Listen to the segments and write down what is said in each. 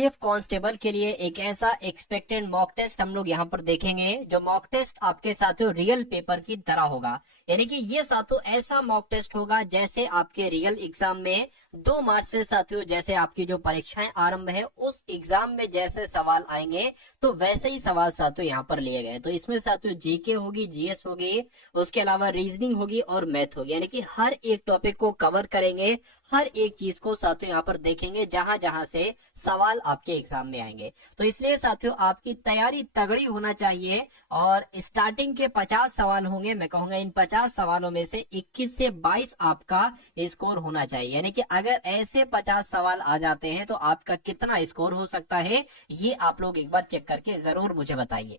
Chief constable के लिए एक ऐसा एक्सपेक्टेड मॉक टेस्ट हम लोग यहाँ पर देखेंगे, जो मॉक टेस्ट आपके साथियों रियल पेपर की तरह होगा। यानी कि ये साथियों ऐसा मॉक टेस्ट होगा जैसे आपके रियल एग्जाम में 2 मार्च से साथियों जैसे आपकी जो परीक्षाएं आरंभ है उस एग्जाम में जैसे सवाल आएंगे तो वैसे ही सवाल साथियों यहाँ पर लिए गए। तो इसमें साथियों जीके होगी, जीएस होगी, उसके अलावा रीजनिंग होगी और मैथ होगी। यानी कि हर एक टॉपिक को कवर करेंगे, हर एक चीज को साथियों यहाँ पर देखेंगे जहां जहां से सवाल आपके एग्जाम में आएंगे। तो इसलिए साथियों आपकी तैयारी तगड़ी होना चाहिए और स्टार्टिंग के 50 सवाल होंगे। मैं कहूंगा इन 50 सवालों में से 21 से 22 आपका स्कोर होना चाहिए। यानी कि अगर ऐसे 50 सवाल आ जाते हैं तो आपका कितना स्कोर हो सकता है, ये आप लोग एक बार चेक करके जरूर मुझे बताइए।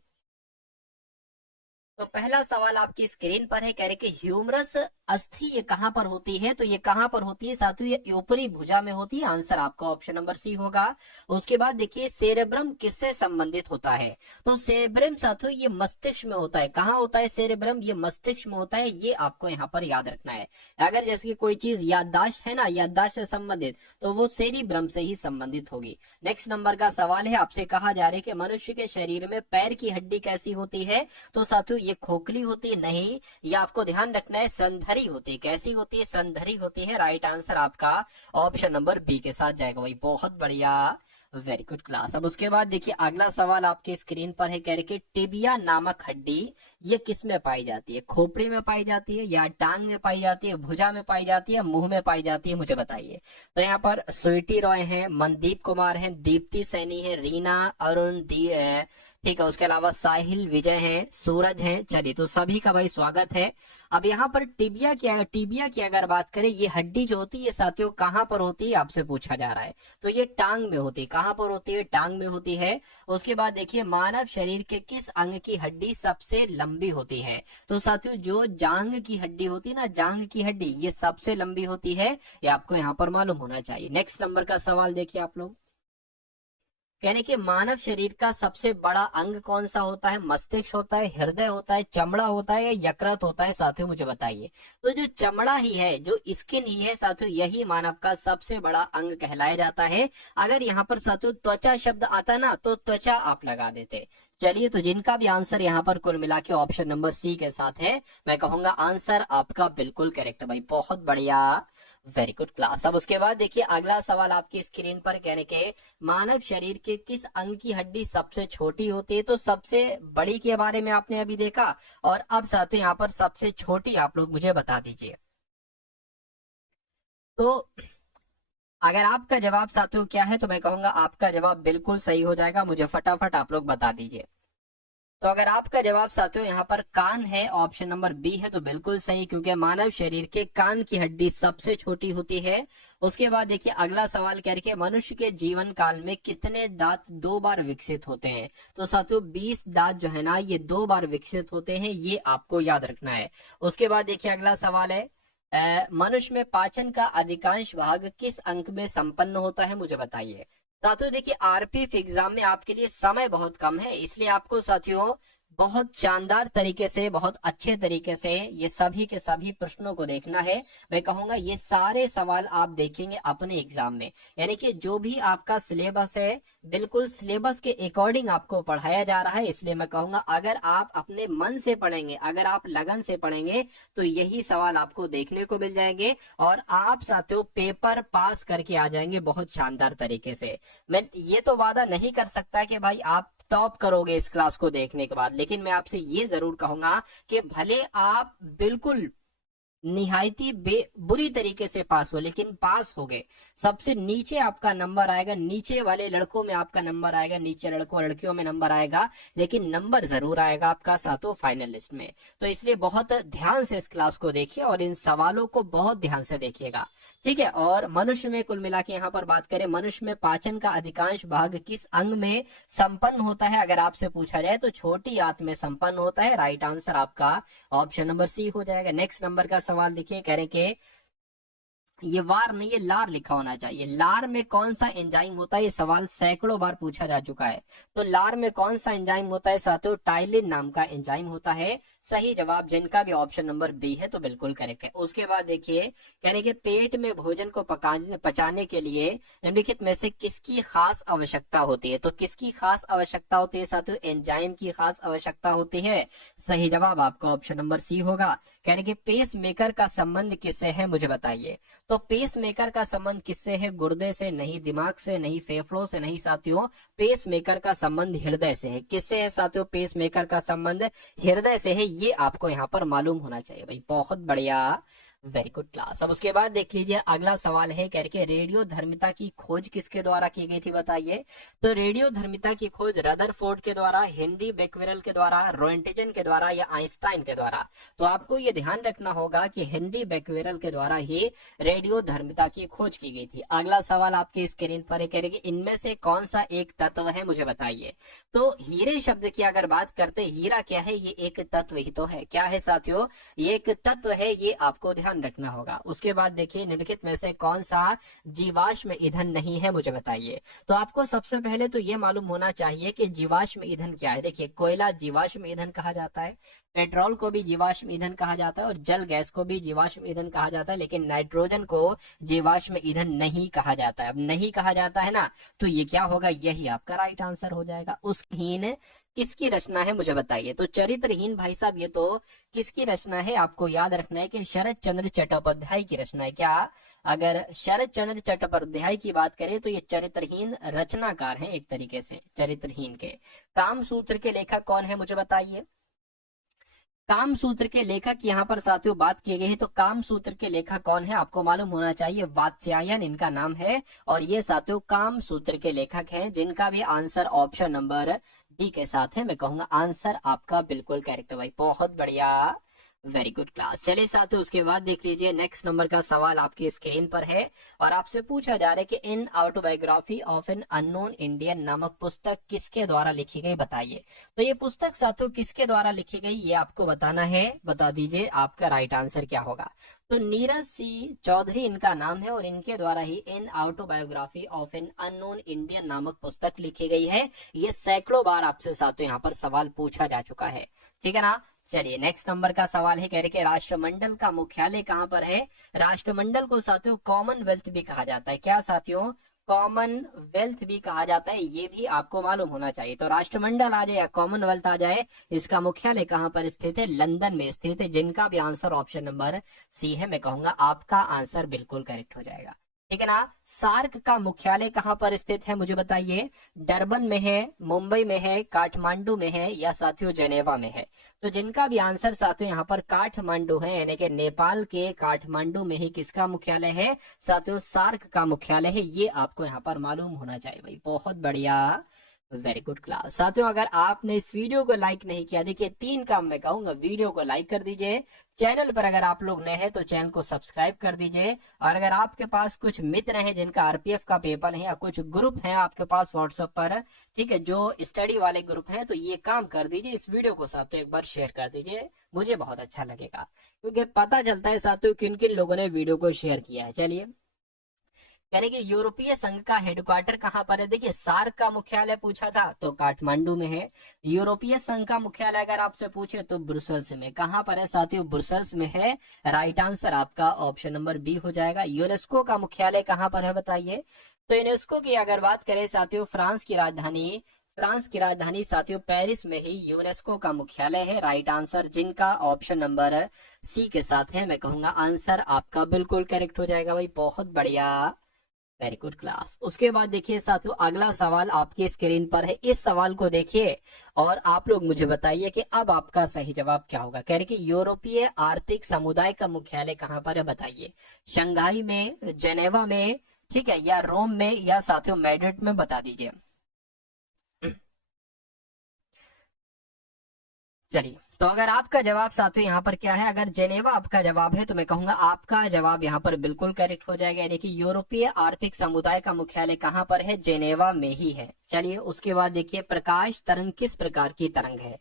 तो पहला सवाल आपकी स्क्रीन पर है, कह रहे कि ह्यूमरस अस्थि ये कहां पर होती है। तो ये कहां पर होती है साथियों, ये ऊपरी भुजा में होती है। आंसर आपका ऑप्शन नंबर सी होगा। उसके बाद देखिए सेरेब्रम किससे संबंधित होता है। तो सेरेब्रम साथियों ये मस्तिष्क में होता है। कहाँ होता है सेरेब्रम, ये मस्तिष्क में होता है। ये आपको यहाँ पर याद रखना है। अगर जैसे कि कोई चीज याददाश्त है ना, याददाश्त से संबंधित, तो वो सेरिब्रम से ही संबंधित होगी। नेक्स्ट नंबर का सवाल है, आपसे कहा जा रहा है कि मनुष्य के शरीर में पैर की हड्डी कैसी होती है। तो साथियों ये खोखली होती है, नहीं, ये आपको ध्यान रखना है संधरी होती है। कैसी होती है, संधरी होती है। राइट आंसर आपका ऑप्शन नंबर बी के साथ जाएगा भाई, बहुत बढ़िया, वेरी गुड क्लास। अब उसके बाद देखिए अगला सवाल आपके स्क्रीन पर है, कह रहे कि टिबिया नामक हड्डी ये किस में पाई जाती है। खोपड़ी में पाई जाती है या टांग में पाई जाती है, भुजा में पाई जाती है, मुंह में पाई जाती है, मुझे बताइए। तो यहाँ पर स्वीटी रॉय है, मनदीप कुमार है, दीप्ति सैनी है, रीना अरुण दी है, ठीक है। उसके अलावा साहिल विजय हैं, सूरज हैं। चलिए तो सभी का भाई स्वागत है। अब यहाँ पर टिबिया की अगर बात करें, ये हड्डी जो होती है साथियों कहाँ पर होती है आपसे पूछा जा रहा है। तो ये टांग में होती है। कहाँ पर होती है, टांग में होती है। उसके बाद देखिए मानव शरीर के किस अंग की हड्डी सबसे लंबी होती है। तो साथियों जो जांघ की हड्डी होती है ना, जांघ की हड्डी ये सबसे लंबी होती है। ये आपको यहाँ पर मालूम होना चाहिए। नेक्स्ट नंबर का सवाल देखिए आप लोग, यानी कि मानव शरीर का सबसे बड़ा अंग कौन सा होता है। मस्तिष्क होता है, हृदय होता है, चमड़ा होता है या यकृत होता है साथियों, मुझे बताइए। तो जो चमड़ा ही है, जो स्किन ही है साथियों, यही मानव का सबसे बड़ा अंग कहलाया जाता है। अगर यहाँ पर साथियों त्वचा शब्द आता ना तो त्वचा आप लगा देते। चलिए तो जिनका भी आंसर यहाँ पर कुल मिला के ऑप्शन नंबर सी के साथ है, मैं कहूंगा आंसर आपका बिल्कुल करेक्ट भाई, बहुत बढ़िया, वेरी गुड क्लास। अब उसके बाद देखिए अगला सवाल आपकी स्क्रीन पर, कहने के मानव शरीर के किस अंग की हड्डी सबसे छोटी होती है। तो सबसे बड़ी के बारे में आपने अभी देखा, और अब साथियों यहाँ पर सबसे छोटी आप लोग मुझे बता दीजिए। तो अगर आपका जवाब साथियों क्या है, तो मैं कहूंगा आपका जवाब बिल्कुल सही हो जाएगा। मुझे फटाफट आप लोग बता दीजिए। तो अगर आपका जवाब साथियों यहाँ पर कान है, ऑप्शन नंबर बी है, तो बिल्कुल सही, क्योंकि मानव शरीर के कान की हड्डी सबसे छोटी होती है। उसके बाद देखिए अगला सवाल कह रही है मनुष्य के जीवन काल में कितने दांत 2 बार विकसित होते हैं। तो साथियों 20 दांत जो है ना ये 2 बार विकसित होते हैं, ये आपको याद रखना है। उसके बाद देखिए अगला सवाल है, मनुष्य में पाचन का अधिकांश भाग किस अंक में संपन्न होता है, मुझे बताइए। साथियों देखिए आरपीएफ एग्जाम में आपके लिए समय बहुत कम है, इसलिए आपको साथियों बहुत शानदार तरीके से, बहुत अच्छे तरीके से ये सभी के सभी प्रश्नों को देखना है। मैं कहूंगा ये सारे सवाल आप देखेंगे अपने एग्जाम में, यानी कि जो भी आपका सिलेबस है बिल्कुल सिलेबस के अकॉर्डिंग आपको पढ़ाया जा रहा है। इसलिए मैं कहूंगा अगर आप अपने मन से पढ़ेंगे, अगर आप लगन से पढ़ेंगे, तो यही सवाल आपको देखने को मिल जाएंगे और आप साथियों पेपर पास करके आ जाएंगे बहुत शानदार तरीके से। मैं ये तो वादा नहीं कर सकता कि भाई आप टॉप करोगे इस क्लास को देखने के बाद, लेकिन मैं आपसे ये जरूर कहूंगा कि भले आप बिल्कुल निहायती बुरी तरीके से पास हो, लेकिन पास हो गए। सबसे नीचे आपका नंबर आएगा, नीचे वाले लड़कों में आपका नंबर आएगा, नीचे लड़कों लड़कियों में नंबर आएगा, लेकिन नंबर जरूर आएगा आपका सातों फाइनल लिस्ट में। तो इसलिए बहुत ध्यान से इस क्लास को देखिए और इन सवालों को बहुत ध्यान से देखिएगा, ठीक है। और मनुष्य में कुल मिला के यहाँ पर बात करें, मनुष्य में पाचन का अधिकांश भाग किस अंग में संपन्न होता है, अगर आपसे पूछा जाए तो छोटी आंत में संपन्न होता है। राइट आंसर आपका ऑप्शन नंबर सी हो जाएगा। नेक्स्ट नंबर का सवाल देखिए, कह रहे कि ये वार नहीं, ये लार लिखा होना चाहिए। लार में कौन सा एंजाइम होता है, ये सवाल सैकड़ों बार पूछा जा चुका है। तो लार में कौन सा एंजाइम होता है साथियों, टाइलिन नाम का एंजाइम होता है। सही जवाब जिनका भी ऑप्शन नंबर बी है तो बिल्कुल करेक्ट है। उसके बाद देखिए यानी कि पेट में भोजन को पचाने के लिए निम्नलिखित में से किसकी खास आवश्यकता होती है? तो किसकी खास आवश्यकता होती है साथियों? एंजाइम की खास आवश्यकता होती है। सही जवाब आपका ऑप्शन नंबर सी होगा। यानी कि पेस मेकर का संबंध किससे है मुझे बताइए। तो पेस मेकर का संबंध किससे है? गुर्दे से नहीं, दिमाग से नहीं, फेफड़ों से नहीं साथियों, पेस मेकर का संबंध हृदय से है। किससे है साथियों? पेस मेकर का संबंध हृदय से है। ये आपको यहाँ पर मालूम होना चाहिए भाई। बहुत बढ़िया, वेरी गुड क्लास। अब उसके बाद देख लीजिए अगला सवाल है कह के रेडियो धर्मिता की खोज किसके द्वारा की गई थी बताइए। तो रेडियो धर्मिता की खोज रदरफोर्ड के द्वारा, हेनरी बेक्वेरेल के द्वारा, रोएंटजन के द्वारा या आइंस्टाइन के द्वारा? तो आपको ये ध्यान रखना होगा कि हेनरी बेक्वेरेल के द्वारा ही रेडियो धर्मिता की खोज की गई थी। अगला सवाल आपके स्क्रीन पर कह रहे इनमें से कौन सा एक तत्व है मुझे बताइए। तो हीरे शब्द की अगर बात करते, हीरा क्या है? ये एक तत्व ही तो है। क्या है साथियों? ये एक तत्व है, ये आपको ध्यान रखना होगा। उसके बाद देखिए निम्नलिखित में से कौन सा जीवाश्म ईंधन नहीं है मुझे बताइए। तो आपको सबसे पहले तो ये मालूम होना चाहिए कि जीवाश्म ईंधन क्या है। देखिए कोयला जीवाश्म ईंधन कहा जाता है, पेट्रोल को भी जीवाश्म ईंधन कहा जाता है और जल गैस को भी जीवाश्म ईंधन कहा जाता है, लेकिन नाइट्रोजन को जीवाश्म ईंधन नहीं कहा जाता है। अब नहीं कहा जाता है ना, तो ये क्या होगा? यही आपका राइट आंसर हो जाएगा। उस हीन किसकी रचना है मुझे बताइए। तो चरित्रहीन भाई साहब ये तो किसकी रचना है? आपको याद रखना है कि शरद चंद्र चट्टोपाध्याय की रचना है। क्या? अगर शरद चंद्र चट्टोपाध्याय की बात करें तो ये चरित्रहीन रचनाकार हैं एक तरीके से, चरित्रहीन के। कामसूत्र के लेखक कौन है मुझे बताइए। कामसूत्र के लेखक यहाँ पर साथियों बात की गई है, तो कामसूत्र के लेखक कौन है आपको मालूम होना चाहिए। वात्स्यायन इनका नाम है और ये साथियों कामसूत्र के लेखक हैं, जिनका भी आंसर ऑप्शन नंबर डी के साथ है। मैं कहूंगा आंसर आपका बिल्कुल करेक्ट है भाई। बहुत बढ़िया, वेरी गुड क्लास। चलिए साथियों उसके बाद देख लीजिए नेक्स्ट नंबर का सवाल आपकी स्क्रीन पर है और आपसे पूछा जा रहा है कि इन autobiography of an unknown Indian नामक पुस्तक किसके द्वारा लिखी गई बताइए। तो ये पुस्तक साथियों किसके द्वारा लिखी गई ये आपको बताना है। बता दीजिए आपका राइट आंसर क्या होगा। तो नीरज सी चौधरी इनका नाम है और इनके द्वारा ही इन autobiography of an unknown Indian नामक पुस्तक लिखी गई है। ये सैकड़ों बार आपसे साथियों यहाँ पर सवाल पूछा जा चुका है, ठीक है ना। चलिए नेक्स्ट नंबर का सवाल है कह रहे कि राष्ट्रमंडल का मुख्यालय कहाँ पर है। राष्ट्रमंडल को साथियों कॉमनवेल्थ भी कहा जाता है। क्या साथियों? कॉमनवेल्थ भी कहा जाता है, ये भी आपको मालूम होना चाहिए। तो राष्ट्रमंडल आ जाए या कॉमनवेल्थ आ जाए, इसका मुख्यालय कहाँ पर स्थित है? लंदन में स्थित है। जिनका भी आंसर ऑप्शन नंबर सी है, मैं कहूंगा आपका आंसर बिल्कुल करेक्ट हो जाएगा, ठीक है ना। सार्क का मुख्यालय कहाँ पर स्थित है मुझे बताइए। डरबन में है, मुंबई में है, काठमांडू में है या साथियों जेनेवा में है। तो जिनका भी आंसर साथियों यहाँ पर काठमांडू है, यानी कि नेपाल के काठमांडू में ही किसका मुख्यालय है साथियों? सार्क का मुख्यालय है। ये आपको यहाँ पर मालूम होना चाहिए भाई। बहुत बढ़िया, वेरी गुड क्लास। साथियों अगर आपने इस वीडियो को लाइक नहीं किया, देखिए 3 काम मैं कहूंगा। वीडियो को लाइक कर दीजिए, चैनल पर अगर आप लोग नए हैं तो चैनल को सब्सक्राइब कर दीजिए, और अगर आपके पास कुछ मित्र हैं जिनका आरपीएफ का पेपर है या कुछ ग्रुप है आपके पास व्हाट्सएप पर, ठीक है, जो स्टडी वाले ग्रुप हैं, तो ये काम कर दीजिए, इस वीडियो को साथियों एक बार शेयर कर दीजिए, मुझे बहुत अच्छा लगेगा, क्योंकि पता चलता है साथियों किन किन लोगों ने वीडियो को शेयर किया है। चलिए यानी कि यूरोपीय संघ का हेडक्वार्टर कहाँ पर है। देखिए सार्क का मुख्यालय पूछा था तो काठमांडू में है। यूरोपीय संघ का मुख्यालय अगर आपसे पूछे तो ब्रुसेल्स में। कहाँ पर है साथियों? ब्रुसेल्स में है। राइट आंसर आपका ऑप्शन नंबर बी हो जाएगा। यूनेस्को का मुख्यालय कहाँ पर है बताइए। तो यूनेस्को की अगर बात करें साथियों, फ्रांस की राजधानी साथियों पेरिस में ही यूनेस्को का मुख्यालय है। राइट आंसर जिनका ऑप्शन नंबर सी के साथ है, मैं कहूंगा आंसर आपका बिल्कुल करेक्ट हो जाएगा भाई। बहुत बढ़िया, वेरी गुड क्लास। उसके बाद देखिए साथियों अगला सवाल आपके स्क्रीन पर है। इस सवाल को देखिए और आप लोग मुझे बताइए कि अब आपका सही जवाब क्या होगा। कह रहे कि यूरोपीय आर्थिक समुदाय का मुख्यालय कहाँ पर है बताइए। शंघाई में, जेनेवा में, ठीक है, या रोम में, या साथियों मैड्रिड में, बता दीजिए। चलिए तो अगर आपका जवाब साथियों यहाँ पर क्या है, अगर जेनेवा आपका जवाब है तो मैं कहूंगा आपका जवाब यहाँ पर बिल्कुल करेक्ट हो जाएगा। यानी कि यूरोपीय आर्थिक समुदाय का मुख्यालय कहाँ पर है? जेनेवा में ही है। चलिए उसके बाद देखिए प्रकाश तरंग किस प्रकार की तरंग है।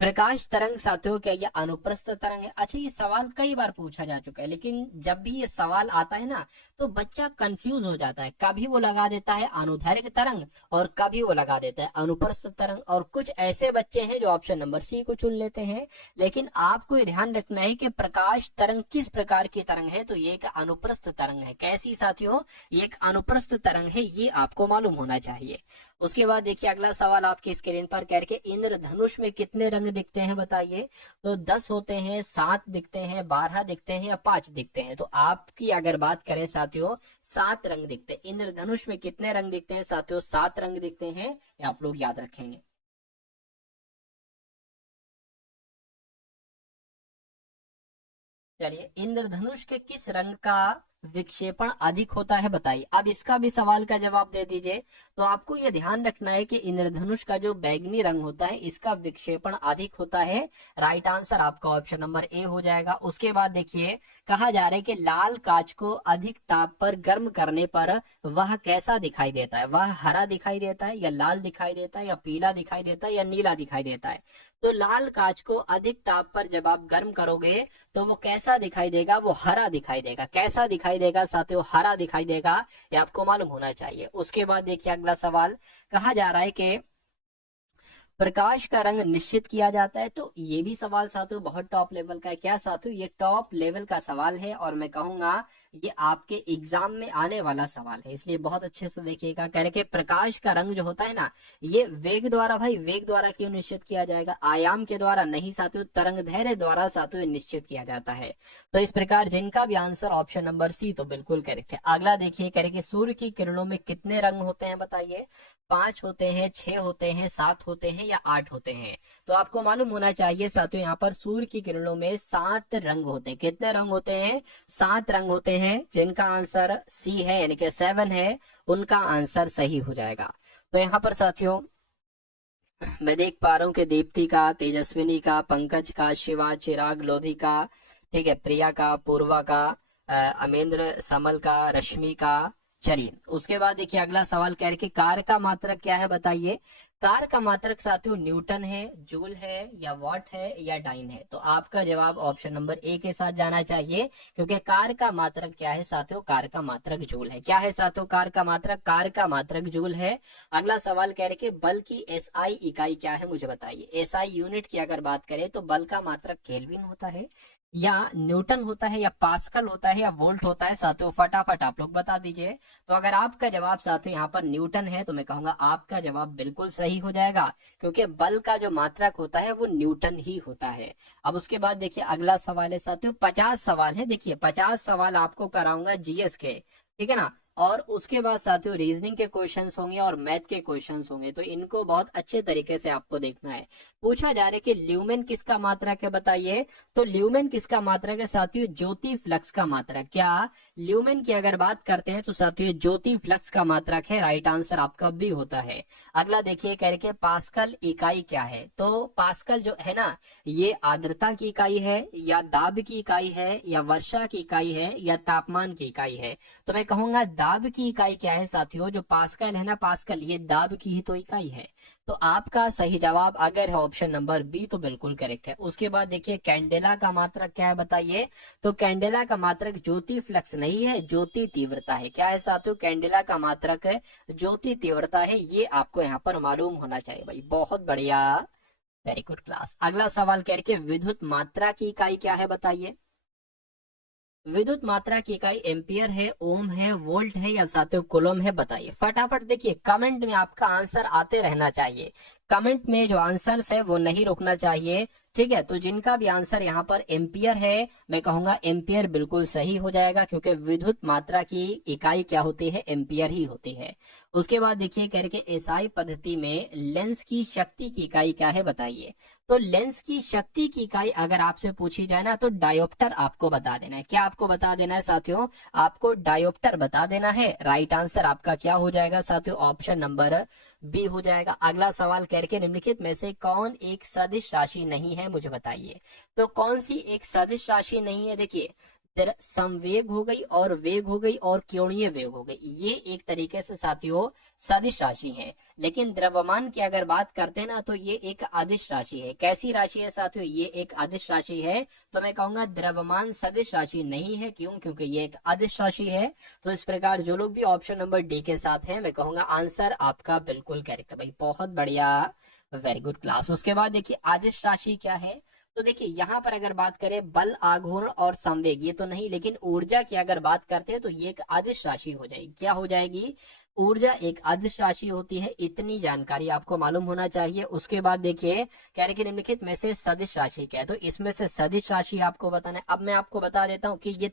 प्रकाश तरंग साथियों क्या ये अनुप्रस्थ तरंग है? अच्छा ये सवाल कई बार पूछा जा चुका है, लेकिन जब भी ये सवाल आता है ना तो बच्चा कंफ्यूज हो जाता है, कभी वो लगा देता है अनुदैर्घ्य तरंग और कभी वो लगा देता है अनुप्रस्थ तरंग, और कुछ ऐसे बच्चे हैं जो ऑप्शन नंबर सी को चुन लेते हैं। लेकिन आपको ये ध्यान रखना है कि प्रकाश तरंग किस प्रकार की तरंग है, तो ये एक अनुप्रस्थ तरंग है। कैसी साथियों, ये एक अनुप्रस्थ तरंग है, ये आपको मालूम होना चाहिए। उसके बाद देखिए अगला सवाल आपके स्क्रीन पर कह के इंद्रधनुष में कितने रंग दिखते हैं बताइए। तो 10 होते हैं, 7 दिखते हैं, 12 दिखते हैं या 5 दिखते हैं। तो आपकी अगर बात करें साथियों, 7 रंग दिखते हैं। इंद्रधनुष में कितने रंग दिखते हैं साथियों, 7 रंग दिखते हैं, ये आप लोग याद रखेंगे। चलिए, इंद्रधनुष के किस रंग का विक्षेपण अधिक होता है बताइए। अब इसका भी सवाल का जवाब दे दीजिए। तो आपको यह ध्यान रखना है कि इंद्रधनुष का जो बैंगनी रंग होता है इसका विक्षेपण अधिक होता है। राइट आंसर आपका ऑप्शन नंबर ए हो जाएगा। उसके बाद देखिए कहा जा रहा है कि लाल कांच को अधिक ताप पर गर्म करने पर वह कैसा दिखाई देता है। वह हरा दिखाई देता है या लाल दिखाई देता है या पीला दिखाई देता है या नीला दिखाई देता है। तो लाल कांच को अधिक ताप पर जब आप गर्म करोगे तो वो कैसा दिखाई देगा, वो हरा दिखाई देगा। कैसा दिखाई देगा साथियों, हरा दिखाई देगा, ये आपको मालूम होना चाहिए। उसके बाद देखिए अगला सवाल कहा जा रहा है कि प्रकाश का रंग निश्चित किया जाता है। तो ये भी सवाल साथियों बहुत टॉप लेवल का है। क्या साथियों, ये टॉप लेवल का सवाल है और मैं कहूंगा ये आपके एग्जाम में आने वाला सवाल है, इसलिए बहुत अच्छे से देखिएगा। कह रहे कि प्रकाश का रंग जो होता है ना, ये वेग द्वारा, भाई वेग द्वारा क्यों निश्चित किया जाएगा, आयाम के द्वारा नहीं साथियों, तरंग दैर्घ्य द्वारा साथियों निश्चित किया जाता है। तो इस प्रकार जिनका भी आंसर ऑप्शन नंबर सी तो बिल्कुल करेक्ट है। अगला देखिए कह रहे कि सूर्य की किरणों में कितने रंग होते हैं बताइए। 5 होते हैं, 6 होते हैं, 7 होते हैं या 8 होते हैं। तो आपको मालूम होना चाहिए साथियों, यहाँ पर सूर्य की किरणों में 7 रंग होते हैं। कितने रंग होते हैं, 7 रंग होते हैं। जिनका आंसर सी है यानी कि 7 है, उनका आंसर सही हो जाएगा। तो यहाँ पर साथियों मैं देख पा रहा हूँ कि दीप्ति का, तेजस्विनी का, पंकज का, शिवा, चिराग, लोधी का, ठीक है, प्रिया का, पूर्वा का, अमेंद्र, समल का, रश्मि का। चलिए उसके बाद देखिए अगला सवाल कह रहे कि कार का मात्रक क्या है बताइए। कार का मात्रक साथियों न्यूटन है, जूल है या वॉट है या डाइन है। तो आपका जवाब ऑप्शन नंबर ए के साथ जाना चाहिए, क्योंकि कार का मात्रक क्या है साथियों, कार का मात्रक जूल है। क्या है साथियों, कार का मात्रक, कार का मात्रक जूल है। अगला सवाल कह रहे कि बल की एसआई इकाई क्या है मुझे बताइए। एसआई यूनिट की अगर बात करें तो बल का मात्रक केल्विन होता है या न्यूटन होता है या पास्कल होता है या वोल्ट होता है साथियों, फटाफट आप लोग बता दीजिए। तो अगर आपका जवाब साथियों यहाँ पर न्यूटन है तो मैं कहूंगा आपका जवाब बिल्कुल सही हो जाएगा, क्योंकि बल का जो मात्रक होता है वो न्यूटन ही होता है। अब उसके बाद देखिए अगला सवाल है साथियों, 50 सवाल है। देखिए 50 सवाल आपको कराऊंगा जीएस के, ठीक है ना। और उसके बाद साथियों रीजनिंग के क्वेश्चंस होंगे और मैथ के क्वेश्चंस होंगे, तो इनको बहुत अच्छे तरीके से आपको देखना है। पूछा जा रहा है कि ल्यूमेन किसका मात्रक है बताइए। तो ल्यूमेन किसका मात्रक है साथियों, ज्योति फ्लक्स का मात्रक। क्या ल्यूमेन की अगर बात करते हैं तो साथियों ज्योति फ्लक्स का मात्रक है। राइट आंसर आपका भी होता है। अगला देखिए कह रहे पास्कल इकाई क्या है। तो पास्कल जो है ना, ये आर्द्रता की इकाई है या दाब की इकाई है या वर्षा की इकाई है या तापमान की इकाई है। तो मैं कहूंगा दाब की इकाई क्या है साथियों, जो पास्कल है ना, पास्कल ये दाब की ही तो इकाई है। तो आपका सही जवाब अगर है ऑप्शन नंबर बी तो बिल्कुल करेक्ट है। उसके बाद देखिए कैंडेला का मात्रक क्या है बताइए। तो कैंडेला का मात्रक ज्योति फ्लक्स नहीं है, ज्योति तीव्रता है। क्या है साथियों, कैंडेला का मात्रक है ज्योति तीव्रता है। ये आपको यहाँ पर मालूम होना चाहिए भाई, बहुत बढ़िया, वेरी गुड क्लास। अगला सवाल कह रहे विद्युत मात्रा की इकाई क्या है बताइए। विद्युत मात्रा की इकाई एम्पियर है, ओम है, वोल्ट है या साथियों कूलम है बताइए। फटाफट देखिए कमेंट में आपका आंसर आते रहना चाहिए। कमेंट में जो आंसर है वो नहीं रुकना चाहिए, ठीक है। तो जिनका भी आंसर यहाँ पर एम्पियर है, मैं कहूंगा एम्पियर बिल्कुल सही हो जाएगा, क्योंकि विद्युत मात्रा की इकाई क्या होती है, एम्पियर ही होती है। उसके बाद देखिए कह रहे एसआई पद्धति में लेंस की शक्ति की इकाई क्या है बताइए। तो लेंस की शक्ति की इकाई अगर आपसे पूछी जाए ना तो डायोप्टर आपको बता देना है। क्या आपको बता देना है साथियों, आपको डायोप्टर बता देना है। राइट आंसर आपका क्या हो जाएगा साथियों, ऑप्शन नंबर बी हो जाएगा। अगला सवाल करके निम्नलिखित में से कौन एक सदिश राशि नहीं है मुझे बताइए। तो कौन सी एक सदिश राशि नहीं है, देखिए फिर संवेग हो गई और वेग हो गई और कोणीय वेग हो गई। ये एक तरीके से साथियों सदिश राशि है। लेकिन द्रव्यमान की अगर बात करते हैं ना तो ये एक अदिश राशि है। कैसी राशि है साथियों? ये एक अदिश राशि है। तो मैं कहूंगा द्रव्यमान सदिश राशि नहीं है। क्यों? क्योंकि ये एक अदिश राशि है। तो इस प्रकार जो लोग भी ऑप्शन नंबर डी के साथ हैं, मैं कहूंगा आंसर आपका बिल्कुल करेक्ट है भाई, बहुत बढ़िया, वेरी गुड क्लास। उसके बाद देखिए अदिश राशि क्या है। तो देखिए यहाँ पर अगर बात करें बल, आघूर्ण और संवेग, ये तो नहीं, लेकिन ऊर्जा की अगर बात करते हैं तो ये एक अदिश राशि हो जाएगी। क्या हो जाएगी? ऊर्जा एक अदिश राशि होती है। इतनी जानकारी आपको मालूम होना चाहिए। उसके बाद देखिए कह रहे कि निम्नलिखित में से सदिश राशि क्या है, तो इसमें से सदिश राशि आपको बताना है। अब मैं आपको बता देता हूँ कि ये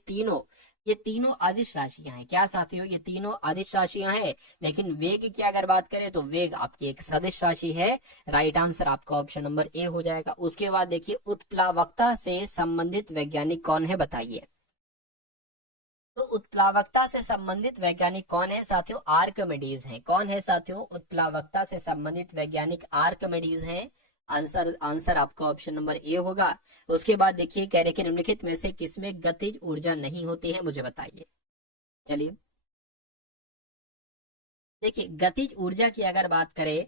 तीनों अदिश राशियां हैं। क्या साथियों? ये तीनों अदिश राशियां हैं। लेकिन वेग की अगर बात करें तो वेग आपकी एक सदिश राशि है। राइट आंसर आपका ऑप्शन नंबर ए हो जाएगा। उसके बाद देखिए उत्प्लावकता से संबंधित वैज्ञानिक कौन है, बताइए। तो उत्प्लावकता से संबंधित वैज्ञानिक कौन है साथियों? आर्किमिडीज हैं। कौन है साथियों? उत्प्लावकता से संबंधित वैज्ञानिक आर्किमिडीज हैं। आंसर आपका ऑप्शन नंबर ए होगा। उसके बाद देखिए कह रहे कि निम्नलिखित में से किसमें गतिज ऊर्जा नहीं होती है, मुझे बताइए। चलिए देखिए गतिज ऊर्जा की अगर बात करें,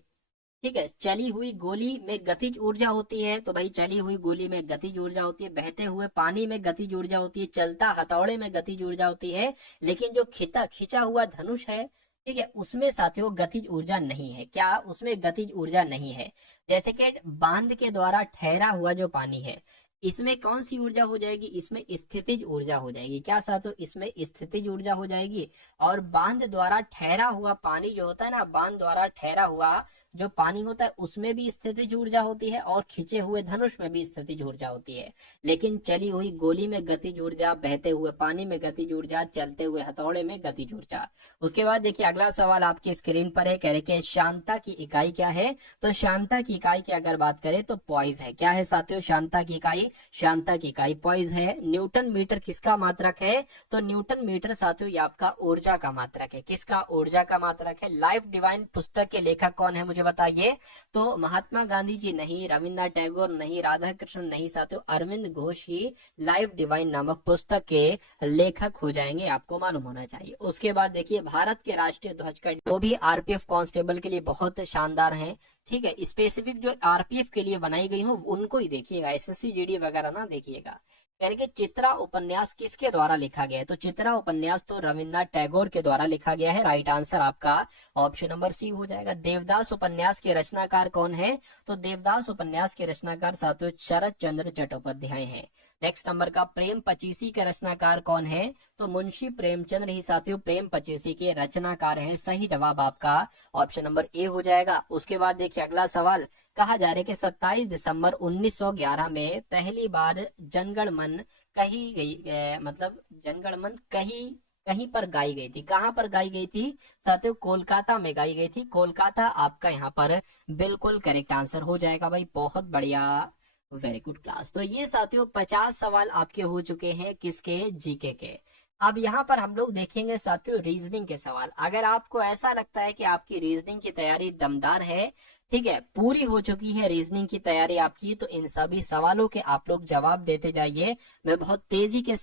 ठीक है, चली हुई गोली में गतिज ऊर्जा होती है, तो भाई चली हुई गोली में गतिज ऊर्जा होती है। बहते हुए पानी में गतिज ऊर्जा होती है। चलता हथौड़े में गतिज ऊर्जा होती है। लेकिन जो खिंचा हुआ धनुष है, ठीक है, उसमें साथियों गतिज ऊर्जा नहीं है। क्या? उसमें गतिज ऊर्जा नहीं है। जैसे कि बांध के द्वारा ठहरा हुआ जो पानी है, इसमें कौन सी ऊर्जा हो जाएगी? इसमें स्थितिज ऊर्जा हो जाएगी। क्या साथियों? इसमें स्थितिज ऊर्जा हो जाएगी। और बांध द्वारा ठहरा हुआ पानी जो होता है ना, बांध द्वारा ठहरा हुआ जो पानी होता है उसमें भी स्थितिज ऊर्जा होती है और खिंचे हुए धनुष में भी स्थितिज ऊर्जा होती है। लेकिन चली हुई गोली में गतिज ऊर्जा, बहते हुए पानी में गतिज ऊर्जा, चलते हुए हथौड़े में गतिज ऊर्जा। उसके बाद देखिए अगला सवाल आपकी स्क्रीन पर है। कह रहे कि शांता की इकाई क्या है? तो शांता की इकाई की अगर बात करें तो पॉइज है। क्या है साथियों शांता की इकाई? शांता की इकाई पॉइज है। न्यूटन मीटर किसका मात्रक है? तो न्यूटन मीटर साथियों ये आपका ऊर्जा का मात्रक है। किसका? ऊर्जा का मात्रक है। लाइफ डिवाइन पुस्तक के लेखक कौन है, मुझे बताइए। तो महात्मा गांधी जी नहीं, रविन्द्रनाथ टैगोर नहीं, राधा कृष्ण नहीं साथियों, अरविंद घोष ही लाइफ डिवाइन नामक पुस्तक के लेखक हो जाएंगे, आपको मालूम होना चाहिए। उसके बाद देखिए भारत के राष्ट्रीय ध्वज का वो भी आरपीएफ कांस्टेबल के लिए बहुत शानदार है। ठीक है, स्पेसिफिक जो आरपीएफ के लिए बनाई गई हो उनको ही देखिएगा, एसएससी जीडी वगैरह ना देखिएगा। यानी कि चित्रा उपन्यास किसके द्वारा लिखा गया है? तो चित्रा उपन्यास तो रविन्द्रनाथ टैगोर के द्वारा लिखा गया है। राइट आंसर आपका ऑप्शन नंबर सी हो जाएगा। देवदास उपन्यास के रचनाकार कौन है? तो देवदास उपन्यास के रचनाकार साथियों शरद चंद्र चट्टोपाध्याय हैं। नेक्स्ट नंबर का प्रेम पचीसी के रचनाकार कौन है? तो मुंशी प्रेमचंद्र ही साथियों प्रेम पचीसी के रचनाकार हैं। सही जवाब आपका ऑप्शन नंबर ए हो जाएगा। उसके बाद देखिए अगला सवाल, कहा जा रहा है कि 27 दिसंबर 1911 में पहली बार जनगण मन कही गई, मतलब जनगण मन कहीं पर गाई गई थी। कहां पर गाई गई थी साथियों? कोलकाता में गाई गई थी। कोलकाता आपका यहाँ पर बिल्कुल करेक्ट आंसर हो जाएगा भाई, बहुत बढ़िया, वेरी गुड क्लास। तो ये साथियों 50 सवाल आपके हो चुके हैं किसके? जीके के। अब यहाँ पर हम लोग देखेंगे साथियों रीजनिंग के सवाल। अगर आपको ऐसा लगता है कि आपकी रीजनिंग की तैयारी दमदार है, ठीक है, पूरी हो चुकी है रीजनिंग की तैयारी आपकी, तो इन सभी सवालों के आप लोग जवाब देते जाइए। मैं बहुत तेजी के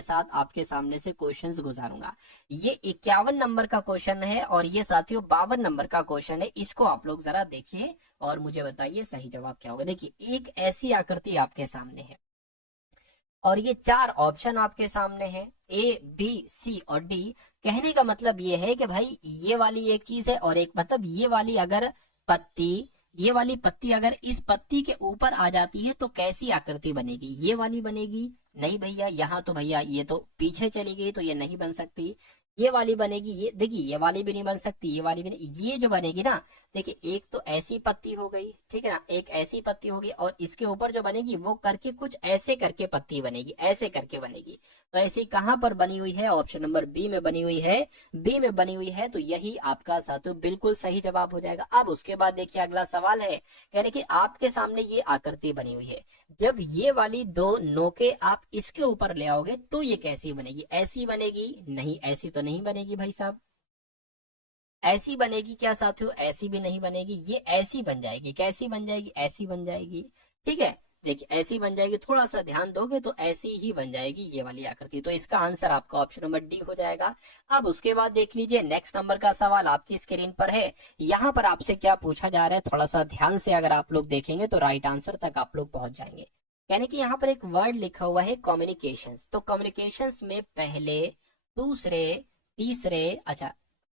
साथ आपके सामने से क्वेश्चंस गुजारूंगा। ये 51 नंबर का क्वेश्चन है और ये साथियों 52 नंबर का क्वेश्चन है। इसको आप लोग जरा देखिए और मुझे बताइए सही जवाब क्या होगा। देखिए एक ऐसी आकृति आपके सामने है और ये 4 ऑप्शन आपके सामने हैं, ए बी सी और डी। कहने का मतलब ये है कि भाई ये वाली एक चीज है और एक मतलब ये वाली पत्ती अगर इस पत्ती के ऊपर आ जाती है तो कैसी आकृति बनेगी? ये वाली बनेगी? नहीं भैया, यहाँ तो भैया ये तो पीछे चली गई तो ये नहीं बन सकती। ये वाली बनेगी? ये देखिए ये वाली भी नहीं बन सकती, ये वाली भी नहीं। ये जो बनेगी ना, देखिए एक तो ऐसी पत्ती हो गई, ठीक है ना, एक ऐसी पत्ती होगी और इसके ऊपर जो बनेगी वो करके कुछ ऐसे करके पत्ती बनेगी, ऐसे करके बनेगी। तो ऐसी कहां पर बनी हुई है? ऑप्शन नंबर बी में बनी हुई है। बी में बनी हुई है तो यही आपका साथियों बिल्कुल सही जवाब हो जाएगा। अब उसके बाद देखिए अगला सवाल है, यानी कि आपके सामने ये आकृति बनी हुई है। जब ये वाली 2 नोके आप इसके ऊपर ले आओगे तो ये कैसी बनेगी? ऐसी बनेगी? नहीं, ऐसी तो नहीं बनेगी भाई साहब। ऐसी बनेगी क्या साथियों? ऐसी भी नहीं बनेगी, ये ऐसी बन जाएगी। कैसी बन जाएगी? ऐसी बन जाएगी। ठीक है, देखिए ऐसी बन जाएगी, थोड़ा सा ध्यान दोगे तो ऐसी ही बन जाएगी ये वाली आकृति। तो इसका आंसर आपका ऑप्शन नंबर डी हो जाएगा। अब उसके बाद देख लीजिए नेक्स्ट नंबर का सवाल आपकी स्क्रीन पर है। यहाँ पर आपसे क्या पूछा जा रहा है, थोड़ा सा ध्यान से अगर आप लोग देखेंगे तो राइट आंसर तक आप लोग पहुंच जाएंगे। यानी कि यहाँ पर एक वर्ड लिखा हुआ है कम्युनिकेशंस। तो कम्युनिकेशंस में पहले, दूसरे, तीसरे, अच्छा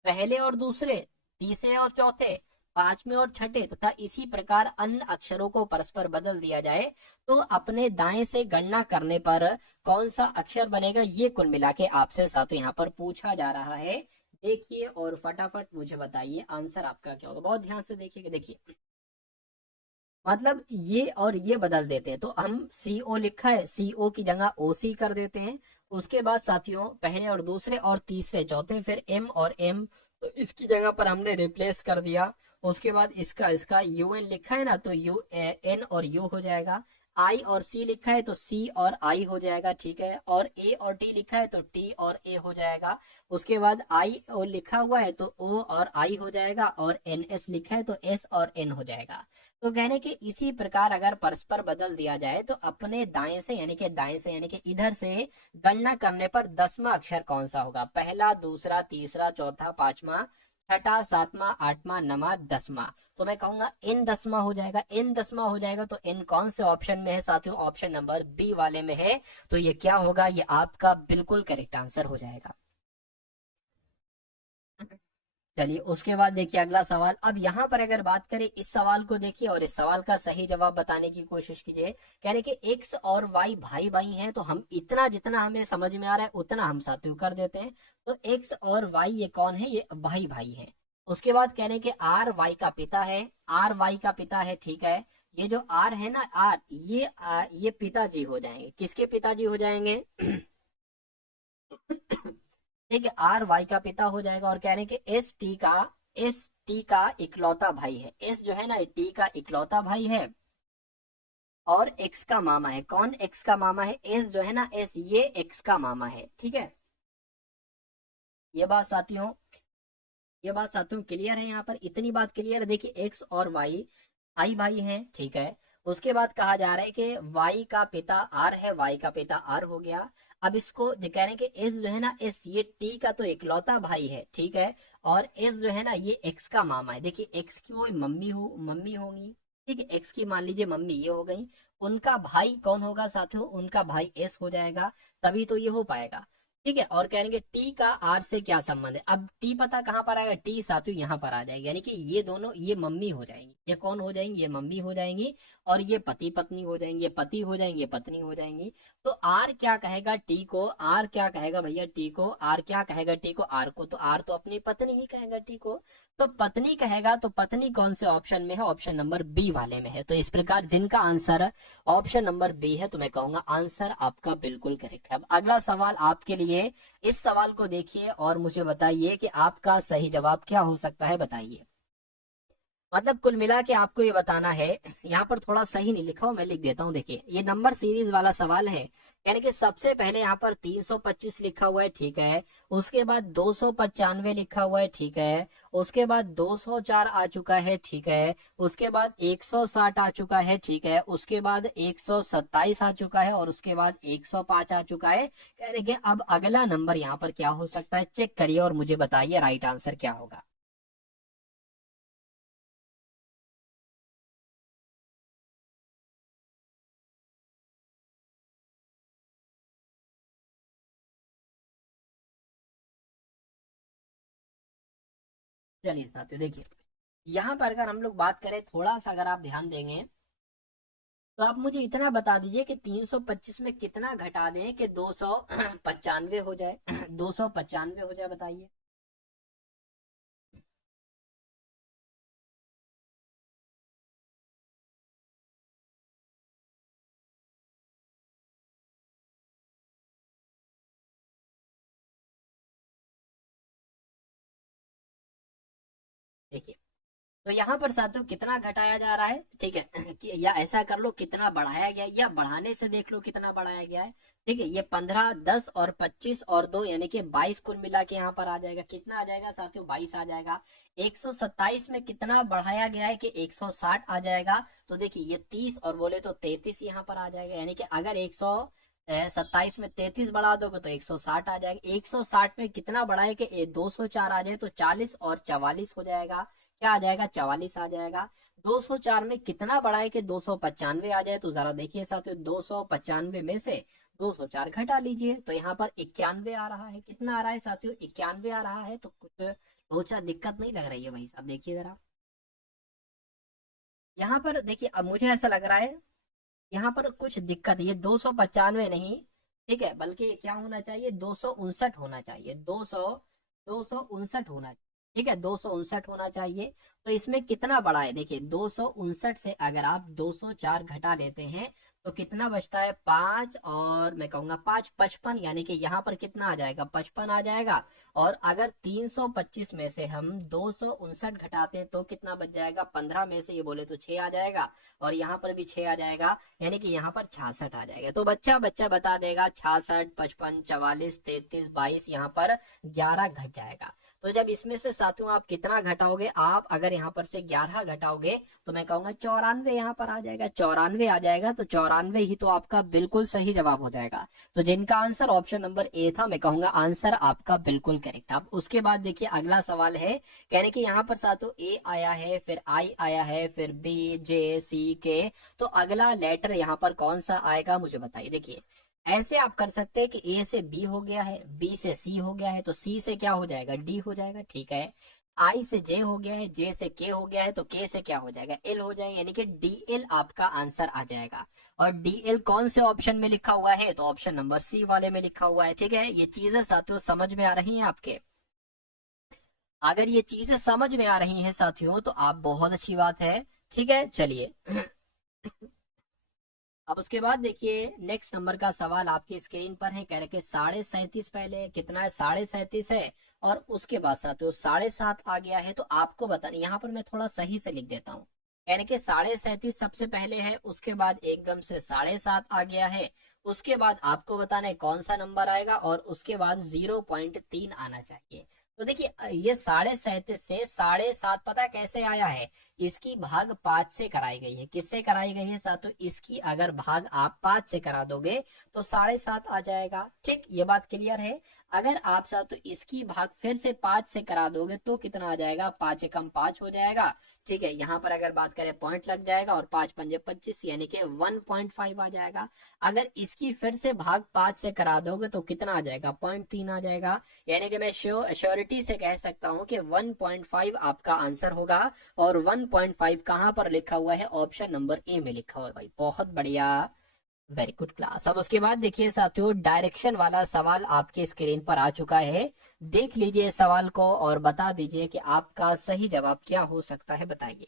पहले और दूसरे, तीसरे और चौथे, पांचवें और छठे तथा इसी प्रकार अन्य अक्षरों को परस्पर बदल दिया जाए तो अपने दाएं से गणना करने पर कौन सा अक्षर बनेगा, ये कुल मिला के आपसे साथ यहाँ पर पूछा जा रहा है। देखिए और फटाफट मुझे बताइए आंसर आपका क्या होगा। बहुत ध्यान से देखिएगा। देखिए मतलब ये और ये बदल देते हैं, तो हम सीओ लिखा है, सीओ की जगह ओसी कर देते हैं। उसके बाद साथियों पहले और दूसरे और तीसरे चौथे, फिर एम और एम, तो इसकी जगह पर हमने रिप्लेस कर दिया। उसके बाद इसका इसका यूएन लिखा है ना, तो यू एन और यू हो जाएगा। आई और सी लिखा है तो सी और आई हो जाएगा, ठीक है। और ए और टी लिखा है तो टी और ए हो जाएगा। उसके बाद आई और लिखा हुआ है तो ओ और आई हो जाएगा, और एन एस लिखा है तो एस और एन हो जाएगा। तो कहने कि इसी प्रकार अगर परस्पर बदल दिया जाए तो अपने दाएं से यानी कि इधर से गणना करने पर 10वां अक्षर कौन सा होगा। पहला, दूसरा, तीसरा, चौथा, पांचवा, छठा, सातवां, आठवां, नवा, 10वां। तो मैं कहूंगा इन 10वां हो जाएगा। इन 10वां हो जाएगा तो इन कौन से ऑप्शन में है साथियों, ऑप्शन नंबर बी वाले में है। तो ये क्या होगा, ये आपका बिल्कुल करेक्ट आंसर हो जाएगा। चलिए उसके बाद देखिए अगला सवाल। अब यहाँ पर अगर बात करें इस सवाल को देखिए और इस सवाल का सही जवाब बताने की कोशिश कीजिए। कहने कि एक्स और वाई भाई भाई हैं, तो हम इतना जितना हमें समझ में आ रहा है उतना हम साथियों कर देते हैं। तो एक्स और वाई ये कौन है, ये भाई भाई हैं। उसके बाद कहने के आर वाई का पिता है, आर वाई का पिता है, ठीक है। ये जो आर है ना, आर ये पिताजी हो जाएंगे। किसके पिताजी हो जाएंगे ठीक है, आर वाई का पिता हो जाएगा। और कह रहे हैं कि एस टी का इकलौता भाई है। एस जो है ना टी का इकलौता भाई है और एक्स का मामा है। कौन एक्स का मामा है, एस जो है ना, एस ये एक्स का मामा है, ठीक है। ये बात साथियों, ये बात साथियों क्लियर है। यहाँ पर इतनी बात क्लियर है। देखिए एक्स और वाई भाई भाई हैं, ठीक है। उसके बाद कहा जा रहा है कि वाई का पिता आर है, वाई का पिता आर हो गया। अब इसको कह रहे हैं कि एस जो है ना, एस ये टी का तो इकलौता भाई है, ठीक है। और एस जो है ना ये एक्स का मामा है। देखिए एक्स की वो मम्मी होंगी, ठीक है। एक्स की मान लीजिए मम्मी ये हो गई। उनका भाई कौन होगा साथियों, उनका भाई एस हो जाएगा, तभी तो ये हो पाएगा, ठीक है। और कहेंगे टी का आर से क्या संबंध है। अब टी पता कहां पर आएगा, टी साथियों यहाँ पर आ जाएगी। यानी कि ये दोनों ये मम्मी हो जाएंगी। ये कौन हो जाएंगी, ये मम्मी हो जाएंगी। और ये पति पत्नी हो जाएंगे, ये पति हो जाएंगे, ये पत्नी हो जाएंगी। तो आर क्या कहेगा टी को, आर क्या कहेगा भैया टी को, आर क्या कहेगा टी को, आर को, तो आर तो अपनी पत्नी ही कहेगा टी को। तो पत्नी कहेगा, तो पत्नी कौन से ऑप्शन में है, ऑप्शन नंबर बी वाले में है। तो इस प्रकार जिनका आंसर ऑप्शन नंबर बी है, तो मैं कहूंगा आंसर आपका बिल्कुल करेक्ट है। अब अगला सवाल आपके लिए, इस सवाल को देखिए और मुझे बताइए कि आपका सही जवाब क्या हो सकता है, बताइए। मतलब कुल मिला के आपको ये बताना है। यहाँ पर थोड़ा सही नहीं लिखा हो, मैं लिख देता हूँ। देखिए ये नंबर सीरीज वाला सवाल है। यानी कि सबसे पहले यहाँ पर 325 लिखा हुआ है, ठीक है। उसके बाद 295 लिखा हुआ है, ठीक है। उसके बाद 204 आ चुका है, ठीक है। उसके बाद 160 आ चुका है, ठीक है। उसके बाद 127 आ चुका है, और उसके बाद 105 आ चुका है। यानी कि अब अगला नंबर यहाँ पर क्या हो सकता है, चेक करिए और मुझे बताइए राइट आंसर क्या होगा। चलिए साथियों देखिए, यहाँ पर अगर हम लोग बात करें, थोड़ा सा अगर आप ध्यान देंगे तो आप मुझे इतना बता दीजिए कि 325 में कितना घटा दें कि 295 हो जाए 295 हो जाए, बताइए। देखिए तो यहाँ पर साथियों कितना घटाया जा रहा है, ठीक है, या ऐसा कर लो कितना बढ़ाया गया, या बढ़ाने से देख लो कितना बढ़ाया गया है। ठीक है, ये 15, 10 और 25 और 2 यानी कि 22 कुल मिला के यहाँ पर आ जाएगा। कितना आ जाएगा साथियों, 22 आ जाएगा। 127 में कितना बढ़ाया गया है कि 160 आ जाएगा। तो देखिए ये 30 और बोले तो 33 यहाँ पर आ जाएगा। यानी कि अगर 127 में 33 बढ़ा दोगे तो 160 आ जाएगा। 160 में कितना बढ़ाए कि 204 आ जाए तो 40 और 44 हो जाएगा। क्या आ जाएगा, 44 आ जाएगा। 204 में कितना बढ़ाए कि 295 आ जाए। तो जरा देखिए साथियों, 295 में से 204 घटा लीजिए तो यहाँ पर 91 आ रहा है। कितना आ रहा है साथियों, 91 आ रहा है। तो कुछ लोचा दिक्कत नहीं लग रही है भाई साहब, देखिए जरा यहाँ पर देखिए। अब मुझे ऐसा लग रहा है यहाँ पर कुछ दिक्कत, ये 295 नहीं, ठीक है, बल्कि ये क्या होना चाहिए, 259 होना चाहिए। 259 होना चाहिए। ठीक है, 259 होना चाहिए। तो इसमें कितना बड़ा है, देखिए 259 से अगर आप 204 घटा लेते हैं तो कितना बचता है, 5 और मैं कहूंगा 5, 55। यानी कि यहाँ पर कितना आ जाएगा, 55 आ जाएगा। और अगर 325 में से हम 259 घटाते हैं तो कितना बच जाएगा, 15 में से ये बोले तो 6 आ जाएगा। और यहाँ पर भी 6 आ जाएगा। यानी कि यहाँ पर 66 आ जाएगा। तो बच्चा बता देगा 66, 55, 44, 33, 22, यहाँ पर 11 घट जाएगा। तो जब इसमें से साथियों आप कितना घटाओगे, आप अगर यहाँ पर से 11 घटाओगे तो मैं कहूंगा 94 यहाँ पर आ जाएगा। 94 आ जाएगा। तो 94 ही तो आपका बिल्कुल सही जवाब हो जाएगा। तो जिनका आंसर ऑप्शन नंबर ए था, मैं कहूंगा आंसर आपका बिल्कुल करेक्ट। अब उसके बाद देखिए अगला सवाल है, कहने की यहाँ पर साथियों ए आया है, फिर आई आया है, फिर बी, जे, सी, के। तो अगला लेटर यहाँ पर कौन सा आएगा मुझे बताइए। देखिए ऐसे आप कर सकते हैं कि ए से बी हो गया है, बी से सी हो गया है, तो सी से क्या हो जाएगा, डी हो जाएगा। ठीक है, आई से जे हो गया है, जे से के हो गया है, तो के से क्या हो जाएगा, एल हो जाएगा। यानी कि डीएल आपका आंसर आ जाएगा। और डीएल कौन से ऑप्शन में लिखा हुआ है, तो ऑप्शन नंबर सी वाले में लिखा हुआ है। ठीक है, ये चीजें साथियों समझ में आ रही हैं आपके। अगर ये चीजें समझ में आ रही हैं साथियों तो आप बहुत अच्छी बात है। ठीक है, चलिए अब उसके बाद देखिए नेक्स्ट नंबर का सवाल आपकी स्क्रीन पर है। कह रहे कि 37.5 पहले कितना है, 37.5 है। और उसके बाद साथियों 7.5 आ गया है। तो आपको बताना, यहाँ पर मैं थोड़ा सही से लिख देता हूँ। यानी कि 37.5 सबसे पहले है, उसके बाद एकदम से 7.5 आ गया है। उसके बाद आपको बताना है कौन सा नंबर आएगा, और उसके बाद 0.3 आना चाहिए। तो देखिए ये 37.5 से 7.5 पता कैसे आया है, इसकी भाग 5 से कराई गई है। किससे कराई गई है साथियों, इसकी अगर भाग आप 5 से करा दोगे तो 7.5 आ जाएगा। ठीक, ये बात क्लियर है। अगर आप साथियों इसकी भाग फिर से 5 से करा दोगे तो कितना आ जाएगा, 5 एकम 5 हो जाएगा। ठीक है, यहाँ पर अगर बात करें पॉइंट लग जाएगा, और 5 पंजे 25 यानी कि 1.5 आ जाएगा। अगर इसकी फिर से भाग 5 से करा दोगे तो कितना आ जाएगा, 0.3 आ जाएगा। यानी कि मैं श्योरिटी से कह सकता हूँ कि 1.5 आपका आंसर होगा। और 1.5 कहाँ पर लिखा हुआ है, ऑप्शन नंबर ए में लिखा हुआ है। भाई बहुत बढ़िया, वेरी गुड क्लास। अब उसके बाद देखिए साथियों डायरेक्शन वाला सवाल आपके स्क्रीन पर आ चुका है। देख लीजिए सवाल को और बता दीजिए कि आपका सही जवाब क्या हो सकता है, बताइए।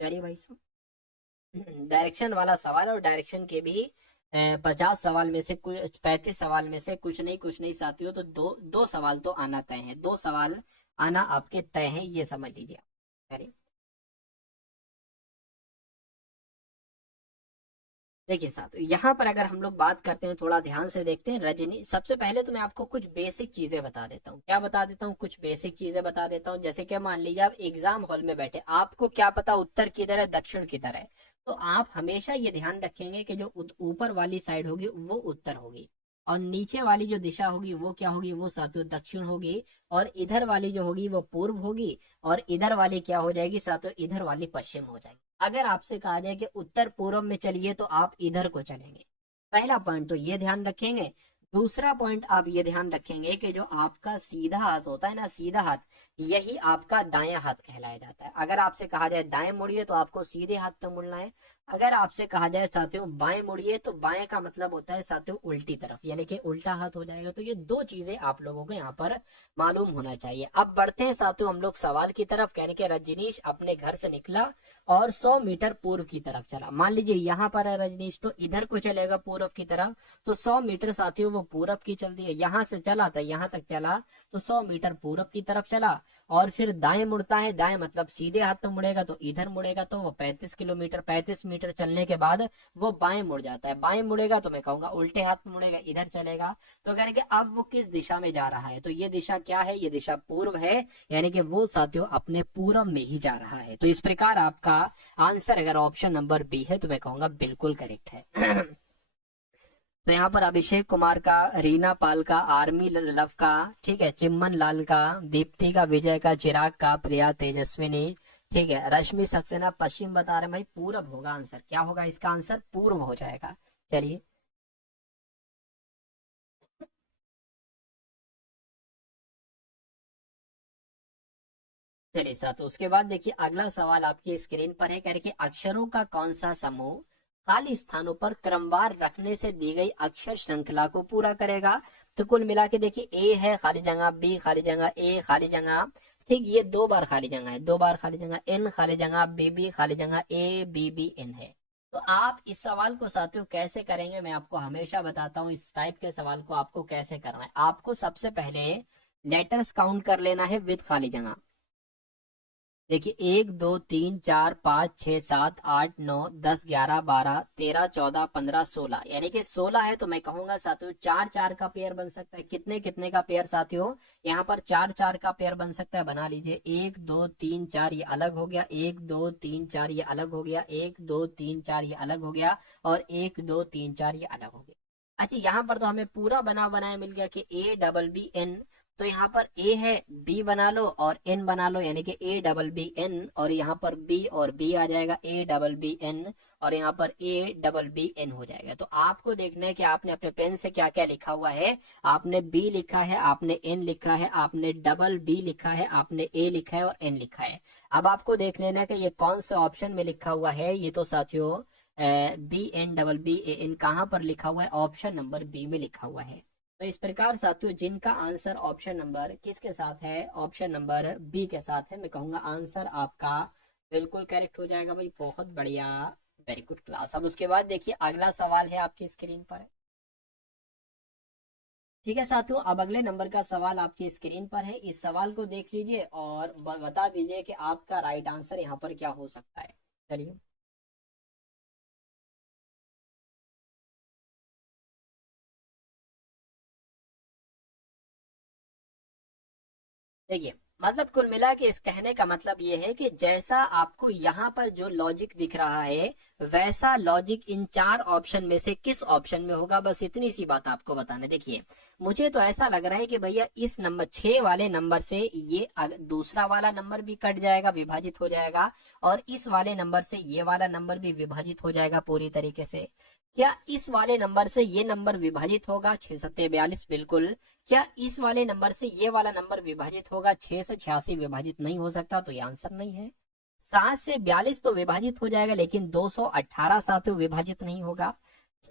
चलिए भाई साहब डायरेक्शन वाला सवाल, और डायरेक्शन के भी 50 सवाल में से कुछ 35 सवाल में से कुछ नहीं साथियों, तो दो सवाल तो आना तय है। 2 सवाल आना आपके तय है, ये समझ लीजिए। चलिए देखिए साहब, यहाँ पर अगर हम लोग बात करते हैं, थोड़ा ध्यान से देखते हैं। रजनी, सबसे पहले तो मैं आपको कुछ बेसिक चीजें बता देता हूँ। क्या बता देता हूँ, कुछ बेसिक चीजें बता देता हूँ। जैसे कि मान लीजिए आप एग्जाम हॉल में बैठे, आपको क्या पता उत्तर किधर है दक्षिण किधर है। तो आप हमेशा ये ध्यान रखेंगे कि जो ऊपर वाली साइड होगी वो उत्तर होगी, और नीचे वाली जो दिशा होगी वो क्या होगी, वो साथियों दक्षिण होगी। और इधर वाली जो होगी वो पूर्व होगी, और इधर वाली क्या हो जाएगी साथियों, इधर वाली पश्चिम हो जाएगी। अगर आपसे कहा जाए कि उत्तर पूर्व में चलिए तो आप इधर को चलेंगे। पहला पॉइंट तो ये ध्यान रखेंगे। दूसरा पॉइंट आप ये ध्यान रखेंगे कि जो आपका सीधा हाथ होता है ना, सीधा हाथ, यही आपका दायां हाथ कहलाया जाता है। अगर आपसे कहा जाए दाएं मुड़िए तो आपको सीधे हाथ से मुड़ना है। अगर आपसे कहा जाए साथियों बाएं मुड़िए तो बाएं का मतलब होता है साथियों उल्टी तरफ, यानी कि उल्टा हाथ हो जाएगा। तो ये 2 चीजें आप लोगों को यहाँ पर मालूम होना चाहिए। अब बढ़ते हैं साथियों हम लोग सवाल की तरफ। कहने के रजनीश अपने घर से निकला और 100 मीटर पूर्व की तरफ चला। मान लीजिए यहाँ पर है रजनीश, तो इधर को चलेगा पूर्व की तरफ। तो 100 मीटर साथियों वो पूर्व की चल दी है। यहाँ से चला था यहाँ तक चला तो 100 मीटर पूर्व की तरफ चला। और फिर दाएं मुड़ता है, दाएं मतलब सीधे हाथ में मुड़ेगा तो इधर मुड़ेगा, तो वो 35 मीटर चलने के बाद वो बाएं मुड़ जाता है। बाएं मुड़ेगा तो मैं कहूंगा उल्टे हाथ में मुड़ेगा, इधर चलेगा। तो करेंगे अब वो किस दिशा में जा रहा है, तो ये दिशा क्या है, ये दिशा पूर्व है, यानी कि वो साथियों अपने पूर्व में ही जा रहा है। तो इस प्रकार आपका आंसर अगर ऑप्शन नंबर बी है तो मैं कहूंगा बिल्कुल करेक्ट है। तो यहाँ पर अभिषेक कुमार का, रीना पाल का, आर्मी लव का, ठीक है, चिम्मन लाल का, दीप्ति का, विजय का, चिराग का, प्रिया तेजस्विनी, ठीक है, रश्मि सक्सेना, पश्चिम बता रहे हैं भाई पूरब होगा आंसर। क्या होगा इसका आंसर, पूर्व हो जाएगा। चलिए चलिए साथ उसके बाद देखिए अगला सवाल आपकी स्क्रीन पर है, कह रहे कि अक्षरों का कौन सा समूह खाली स्थानों पर क्रमवार रखने से दी गई अक्षर श्रृंखला को पूरा करेगा। तो कुल मिला के देखिए ए है खाली जगह, बी खाली जगह, ए खाली जगह, ठीक, ये 2 बार खाली जगह है, 2 बार खाली जगह, एन खाली जगह, बी खाली जगह, ए बी एन है। तो आप इस सवाल को साथियों कैसे करेंगे, मैं आपको हमेशा बताता हूँ इस टाइप के सवाल को आपको कैसे करना है। आपको सबसे पहले लेटर्स काउंट कर लेना है विद खाली जगह। देखिए 1 2 3 4 5 6 7 8 9 10 11 12 13 14 15 16, यानी कि 16 है। तो मैं कहूंगा साथियों 4 4 का पेयर बन सकता है। कितने कितने का पेयर साथियों, यहाँ पर 4 4 का पेयर बन सकता है, बना लीजिए। 1 2 3 4 ये अलग हो गया, 1 2 3 4 ये अलग हो गया, 1 2 3 4 ये अलग हो गया, और 1 2 3 4 ये अलग हो गया। अच्छा यहाँ पर तो हमें पूरा बना बनाया मिल गया कि A BB N, तो यहाँ पर ए है, बी बना लो और एन बना लो, यानी कि A BB N, और यहाँ पर बी और बी आ जाएगा A BB N, और यहाँ पर A BB N हो जाएगा। तो आपको देखना है कि आपने अपने पेन से क्या क्या लिखा हुआ है। आपने बी लिखा है, आपने एन लिखा है, आपने B लिखा है, आपने ए लिखा है और एन लिखा है। अब आपको देख लेना है कि ये कौन से ऑप्शन में लिखा हुआ है। ये तो साथियों BNBBAN कहाँ पर लिखा हुआ है, ऑप्शन नंबर बी में लिखा हुआ है। तो इस प्रकार साथियों जिनका आंसर ऑप्शन नंबर किसके साथ है, ऑप्शन नंबर बी के साथ है, मैं कहूंगा आंसर आपका बिल्कुल करेक्ट हो जाएगा भाई, बहुत बढ़िया, वेरी गुड क्लास। अब उसके बाद देखिए अगला सवाल है आपकी स्क्रीन पर। ठीक है साथियों, अब अगले नंबर का सवाल आपकी स्क्रीन पर है। इस सवाल को देख लीजिए और बता दीजिए कि आपका राइट आंसर यहाँ पर क्या हो सकता है। चलिए देखिए, मतलब कुल मिला के इस कहने का मतलब ये है कि जैसा आपको यहाँ पर जो लॉजिक दिख रहा है वैसा लॉजिक इन 4 ऑप्शन में से किस ऑप्शन में होगा, बस इतनी सी बात आपको बताने। देखिए मुझे तो ऐसा लग रहा है कि भैया इस नंबर 6 वाले नंबर से ये दूसरा वाला नंबर भी कट जाएगा, विभाजित हो जाएगा, और इस वाले नंबर से ये वाला नंबर भी विभाजित हो जाएगा पूरी तरीके से। क्या इस वाले नंबर से ये नंबर विभाजित होगा, 6 7 42, बिल्कुल। क्या इस वाले नंबर से ये वाला नंबर विभाजित होगा, 6 से 86 विभाजित नहीं हो सकता, तो ये आंसर नहीं है। 7 से 42 तो विभाजित हो जाएगा लेकिन 218 साथियों विभाजित नहीं होगा।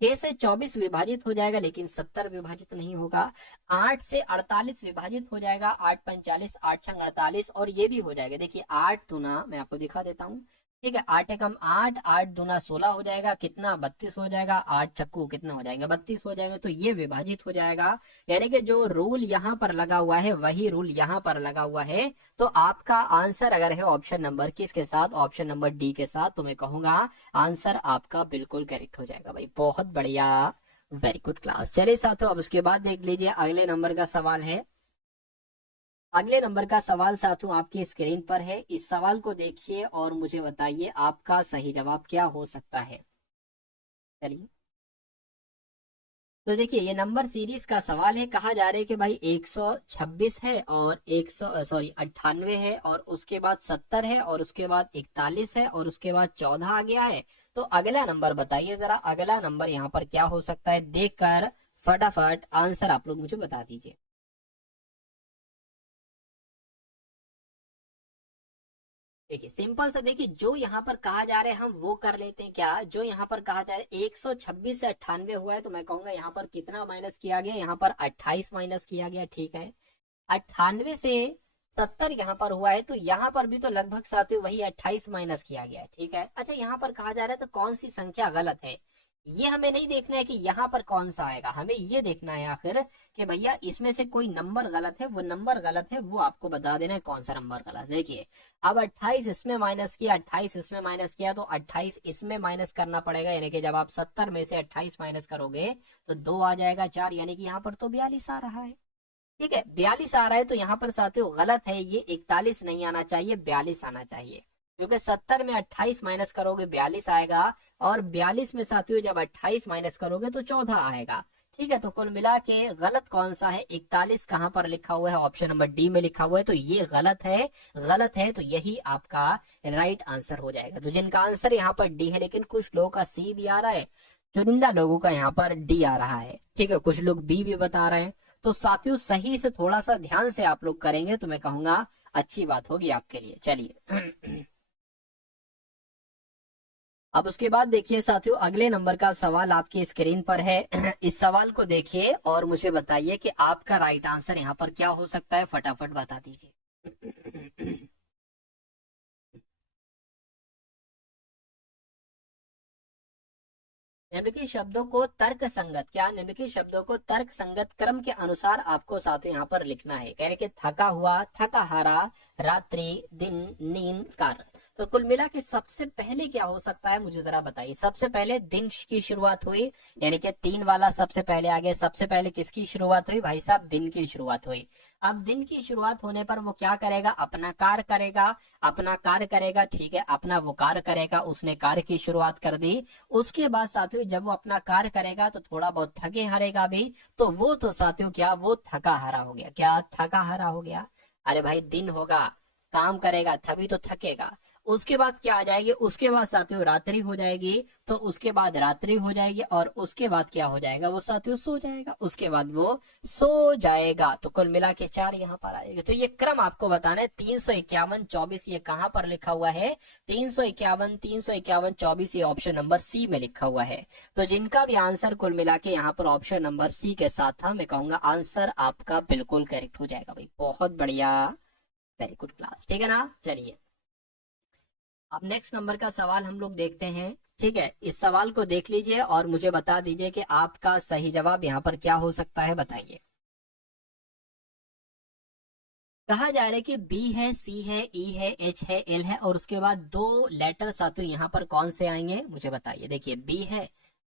6 से 24 विभाजित हो जाएगा लेकिन 70 विभाजित नहीं होगा। 8 से 48 विभाजित हो जाएगा, 8 45, 8 छंग 48, और ये भी हो जाएगा। देखिए 8 दूना, मैं आपको दिखा देता हूँ, ठीक है, 8 एकम 8, 8 दूना 16 हो जाएगा, कितना 32 हो जाएगा, 8 चक्कू कितना हो जाएगा 32 हो जाएगा, तो ये विभाजित हो जाएगा। यानी कि जो रूल यहाँ पर लगा हुआ है वही रूल यहाँ पर लगा हुआ है। तो आपका आंसर अगर है ऑप्शन नंबर किसके साथ, ऑप्शन नंबर डी के साथ, तो मैं कहूंगा आंसर आपका बिल्कुल करेक्ट हो जाएगा भाई, बहुत बढ़िया, वेरी गुड क्लास। चलिए साथियों अब उसके बाद देख लीजिए अगले नंबर का सवाल है। अगले नंबर का सवाल साथियों आपकी स्क्रीन पर है। इस सवाल को देखिए और मुझे बताइए आपका सही जवाब क्या हो सकता है। चलिए तो देखिए ये नंबर सीरीज का सवाल है। कहा जा रहा है कि भाई 126 है और 98 है, और उसके बाद 70 है, और उसके बाद 41 है, और उसके बाद 14 आ गया है। तो अगला नंबर बताइए जरा, अगला नंबर यहाँ पर क्या हो सकता है, देखकर फटाफट आंसर आप लोग मुझे बता दीजिए। देखिए सिंपल से, देखिए जो यहाँ पर कहा जा रहा है हम वो कर लेते हैं क्या। जो यहाँ पर कहा जा रहा है 126 से 98 हुआ है, तो मैं कहूंगा यहाँ पर कितना माइनस किया गया, यहाँ पर 28 माइनस किया गया, ठीक है। 98 से 70 यहाँ पर हुआ है, तो यहाँ पर भी तो लगभग साथ ही वही 28 माइनस किया गया है, ठीक है। अच्छा यहाँ पर कहा जा रहा है तो कौन सी संख्या गलत है, ये हमें नहीं देखना है कि यहाँ पर कौन सा आएगा, हमें ये देखना है आखिर कि भैया इसमें से कोई नंबर गलत है, वो नंबर गलत है वो आपको बता देना है कौन सा नंबर गलत। देखिए अब 28 इसमें माइनस किया, 28 इसमें माइनस किया, तो 28 इसमें माइनस करना पड़ेगा, यानी कि जब आप 70 में से 28 माइनस करोगे तो 2 आ जाएगा, 4, यानी कि यहाँ पर तो 42 आ रहा है। ठीक है, 42 आ रहा है, तो यहाँ पर साथियों गलत है, ये 41 नहीं आना चाहिए, 42 आना चाहिए, क्योंकि 70 में 28 माइनस करोगे 42 आएगा, और 42 में साथियों जब 28 माइनस करोगे तो 14 आएगा। ठीक है, तो कुल मिला के गलत कौन सा है, 41 कहाँ पर लिखा हुआ है, ऑप्शन नंबर डी में लिखा हुआ है, तो ये गलत है, गलत है, तो यही आपका राइट आंसर हो जाएगा। तो जिनका आंसर यहाँ पर डी है, लेकिन कुछ लोगों का सी भी आ रहा है, चुनिंदा लोगों का यहाँ पर डी आ रहा है। ठीक है, कुछ लोग बी भी बता रहे हैं। तो साथियों सही से थोड़ा सा ध्यान से आप लोग करेंगे तो मैं कहूंगा अच्छी बात होगी आपके लिए। चलिए अब उसके बाद देखिए साथियों, अगले नंबर का सवाल आपकी स्क्रीन पर है। इस सवाल को देखिए और मुझे बताइए कि आपका राइट आंसर यहाँ पर क्या हो सकता है, फटाफट बता दीजिए। निम्नलिखित शब्दों को तर्क संगत, क्या निम्नलिखित शब्दों को तर्क संगत क्रम के अनुसार आपको साथ यहाँ पर लिखना है। कह रहे कि थका हुआ, थका हारा, रात्रि, दिन, नींद, कार। तो कुल मिला के सबसे पहले क्या हो सकता है मुझे जरा बताइए। सबसे पहले दिन की शुरुआत हुई, यानी कि 3 वाला सबसे पहले आ गया। सबसे पहले किसकी शुरुआत हुई भाई साहब, दिन की शुरुआत हुई। अब दिन की शुरुआत होने पर वो क्या करेगा, अपना कार्य करेगा, अपना कार्य करेगा। ठीक है, अपना वो कार्य करेगा, उसने कार्य की शुरुआत कर दी। उसके बाद साथियों जब वो अपना कार्य करेगा तो थोड़ा बहुत थके हारेगा भी, तो वो तो साथियों क्या, वो थका हारा हो गया। क्या थका हारा हो गया, अरे भाई दिन होगा, काम करेगा तभी तो थकेगा। उसके बाद क्या आ जाएगी, उसके बाद साथियों रात्रि हो जाएगी, तो उसके बाद रात्रि हो जाएगी, और उसके बाद क्या हो जाएगा, वो साथियों सो जाएगा। उसके बाद वो सो जाएगा, तो कुल मिला के 4 यहाँ पर आएगा। तो ये क्रम आपको बताना है। 351, 24 ये कहाँ पर लिखा हुआ है, 351, 351, 24 ये ऑप्शन नंबर सी में लिखा हुआ है। तो जिनका भी आंसर कुल मिला के यहाँ पर ऑप्शन नंबर सी के साथ था, मैं कहूंगा आंसर आपका बिल्कुल करेक्ट हो जाएगा भाई। बहुत बढ़िया, वेरी गुड क्लास। ठीक है ना, चलिए अब नेक्स्ट नंबर का सवाल हम लोग देखते हैं। ठीक है, इस सवाल को देख लीजिए और मुझे बता दीजिए कि आपका सही जवाब यहाँ पर क्या हो सकता है, बताइए। कहा जा रहा है कि बी है, सी है, ई है, एच है, एल है, और उसके बाद 2 लेटर साथियों यहाँ पर कौन से आएंगे मुझे बताइए। देखिए बी है,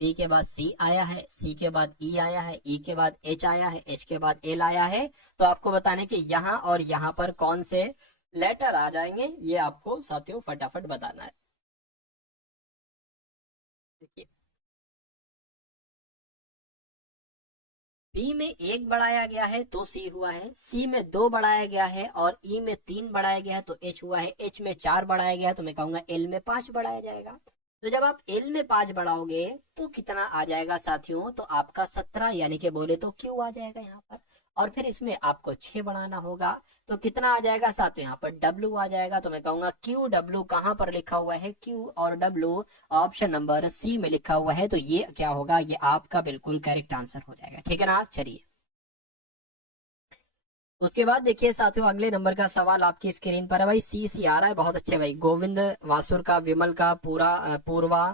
बी के बाद सी आया है, सी के बाद ई आया है, ई के बाद एच आया है, एच के बाद एल आया है। तो आपको बताने कि यहाँ और यहाँ पर कौन से लेटर आ जाएंगे, ये आपको साथियों फटाफट बताना है। देखिए बी में 1 बढ़ाया गया है तो सी हुआ है, सी में 2 बढ़ाया गया है, और ई में 3 बढ़ाया गया है तो एच हुआ है, एच में 4 बढ़ाया गया है तो मैं कहूंगा एल में 5 बढ़ाया जाएगा। तो जब आप एल में 5 बढ़ाओगे तो कितना आ जाएगा साथियों, तो आपका 17, यानी कि बोले तो क्यू आ जाएगा यहाँ पर। और फिर इसमें आपको 6 बढ़ाना होगा, तो कितना आ जाएगा साथियों, यहाँ पर डब्ल्यू आ जाएगा। तो मैं कहूंगा क्यू डब्ल्यू कहाँ पर लिखा हुआ है, क्यू और डब्ल्यू ऑप्शन नंबर सी में लिखा हुआ है। तो ये क्या होगा, ये आपका बिल्कुल करेक्ट आंसर हो जाएगा। ठीक है ना, चलिए उसके बाद देखिए साथियों, अगले नंबर का सवाल आपकी स्क्रीन पर है भाई। सी सी आ रहा है, बहुत अच्छे भाई। गोविंद, वासुर का, विमल का, पूर्वा,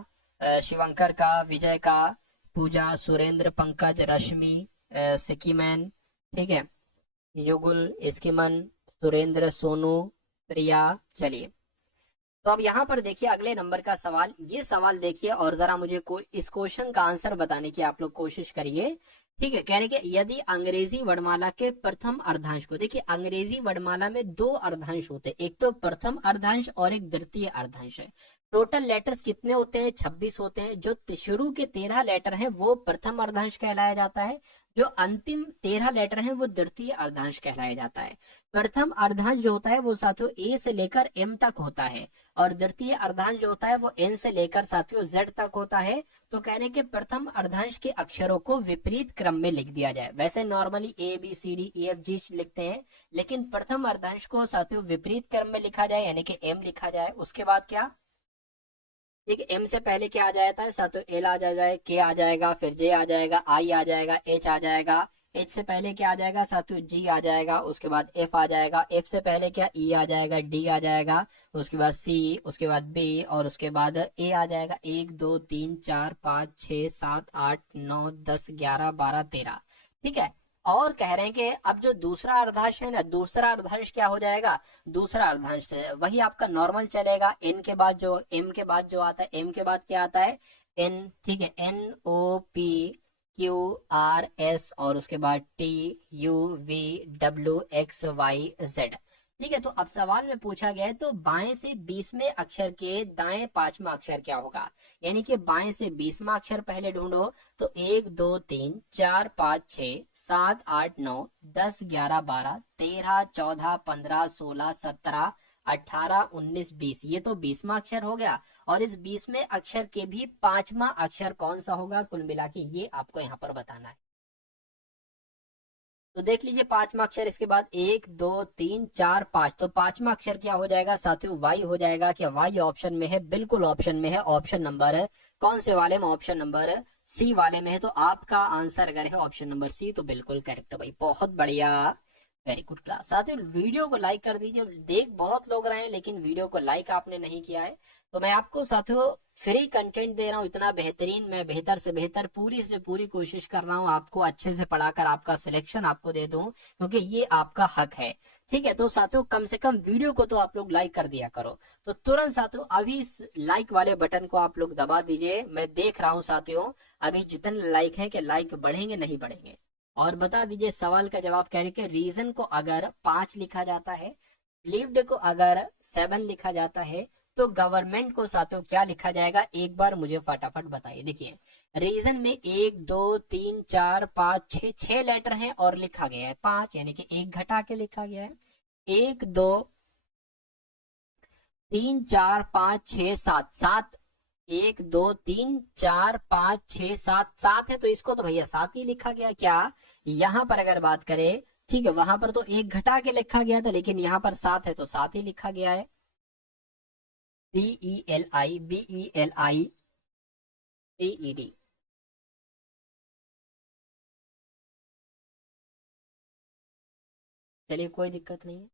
शिवंकर का, विजय का, पूजा, सुरेंद्र, पंकज, रश्मि, सिक्कीमैन, ठीक है, युगुल, इस्कीमन, सुरेंद्र, सोनू, प्रिया। चलिए तो अब यहाँ पर देखिए अगले नंबर का सवाल, ये सवाल देखिए और जरा मुझे इस क्वेश्चन का आंसर बताने की आप लोग कोशिश करिए। ठीक है, कह रहे कि यदि अंग्रेजी वर्णमाला के प्रथम अर्धांश को, देखिए अंग्रेजी वर्णमाला में 2 अर्धांश होते हैं, एक तो प्रथम अर्धांश और एक द्वितीय अर्धांश है। टोटल लेटर्स कितने होते हैं, 26 होते हैं। जो शुरू के 13 लेटर हैं वो प्रथम अर्धांश कहलाया जाता है, जो अंतिम 13 लेटर हैं वो द्वितीय अर्धांश कहलाया जाता है। प्रथम अर्धांश जो होता है वो साथियों ए से लेकर एम तक होता है, और द्वितीय अर्धांश जो होता है वो एन से लेकर साथियों जेड तक होता है। तो कहने के प्रथम अर्धांश के अक्षरों को विपरीत क्रम में लिख दिया जाए। वैसे normally A B C D E F G लिखते हैं, लेकिन प्रथम अर्धांश को साथियों विपरीत क्रम में लिखा जाए, यानी कि एम लिखा जाए। उसके बाद क्या, ठीक है, एम से पहले क्या आ जाता है साथियों, एल आ जाएगा, के आ जाएगा, फिर जे आ जाएगा, आई आ जाएगा, एच आ जाएगा, एच से पहले क्या आ जाएगा साथियों, जी आ जाएगा, उसके बाद एफ आ जाएगा, एफ से पहले क्या ई आ जाएगा, डी आ जाएगा, उसके बाद सी, उसके बाद बी और उसके बाद ए आ जाएगा। 1 2 3 4 5 6 7 8 9 10 11 12 13। ठीक है। और कह रहे हैं कि अब जो दूसरा अर्धांश है ना, दूसरा अर्धांश क्या हो जाएगा, दूसरा अर्धांश वही आपका नॉर्मल चलेगा। एन के बाद जो, एम के बाद जो आता है, एम के बाद क्या आता है, एन। ठीक है, N O P Q R S और उसके बाद T U V W X Y Z. ठीक है, तो अब सवाल में पूछा गया है तो बाएं से 20वें अक्षर के दाएं 5वां अक्षर क्या होगा, यानी कि बाएं से 20वां अक्षर पहले ढूंढो। तो 1 2 3 4 5 6 7 8 9 10 11 12 13 14 15 16 17 18 19 20, ये तो 20वां अक्षर हो गया। और इस 20वें अक्षर के भी 5वां अक्षर कौन सा होगा, कुल मिला के ये आपको यहाँ पर बताना है। तो देख लीजिए 5वां अक्षर, इसके बाद 1 2 3 4 5, तो 5वां अक्षर क्या हो जाएगा साथियों, वाई हो जाएगा। क्या वाई ऑप्शन में है, बिल्कुल ऑप्शन में है। ऑप्शन नंबर कौन से वाले में, ऑप्शन नंबर सी वाले में है। तो आपका आंसर अगर है ऑप्शन नंबर सी तो बिल्कुल करेक्ट है भाई, बहुत बढ़िया, वेरी गुड क्लास। साथियों वीडियो को लाइक कर दीजिए, देख बहुत लोग रहे हैं लेकिन वीडियो को लाइक आपने नहीं किया है। तो मैं आपको साथियों फ्री कंटेंट दे रहा हूँ, इतना बेहतरीन, मैं बेहतर से बेहतर पूरी से पूरी कोशिश कर रहा हूँ आपको अच्छे से पढ़ाकर आपका सिलेक्शन आपको दे दूं, क्योंकि ये आपका हक है। ठीक है, तो साथियों कम से कम वीडियो को तो आप लोग लाइक कर दिया करो। तो तुरंत साथियों अभी इस लाइक वाले बटन को आप लोग दबा दीजिए। मैं देख रहा हूँ साथियों अभी जितने लाइक है कि लाइक बढ़ेंगे नहीं बढ़ेंगे। और बता दीजिए सवाल का जवाब कह रहे कि रीजन को अगर 5 लिखा जाता है, बिलीव्ड को अगर 7 लिखा जाता है, तो गवर्नमेंट को साथियों क्या लिखा जाएगा, एक बार मुझे फटाफट बताइए। देखिए रीजन में 1 2 3 4 5 6 6 लेटर हैं और लिखा गया है 5, यानी कि एक घटा के लिखा गया है। 1 2 3 4 5 6 7 7, 1 2 3 4 5 6 7 7 है, तो इसको तो भैया 7 ही लिखा गया। क्या यहाँ पर अगर बात करें, ठीक है, वहां पर तो एक घटा के लिखा गया था लेकिन यहाँ पर 7 है तो 7 ही लिखा गया है। BELI चलिए कोई दिक्कत नहीं है।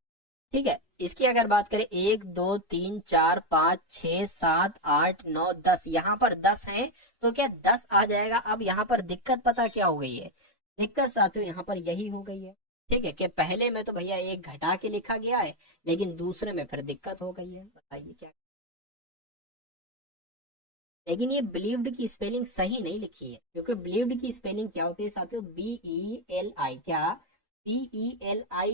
ठीक है, इसकी अगर बात करें 1 2 3 4 5 6 7 8 9 10, यहाँ पर 10 है तो क्या 10 आ जाएगा। अब यहाँ पर दिक्कत पता क्या हो गई है, दिक्कत साथियों यहाँ पर यही हो गई है। ठीक है, कि पहले में तो भैया एक घटा के लिखा गया है लेकिन दूसरे में फिर दिक्कत हो गई है, बताइए क्या। लेकिन ये बिलीव्ड की स्पेलिंग सही नहीं लिखी है, क्योंकि बिलीव्ड की स्पेलिंग क्या होती है साथियों, BELI, क्या BELIEVED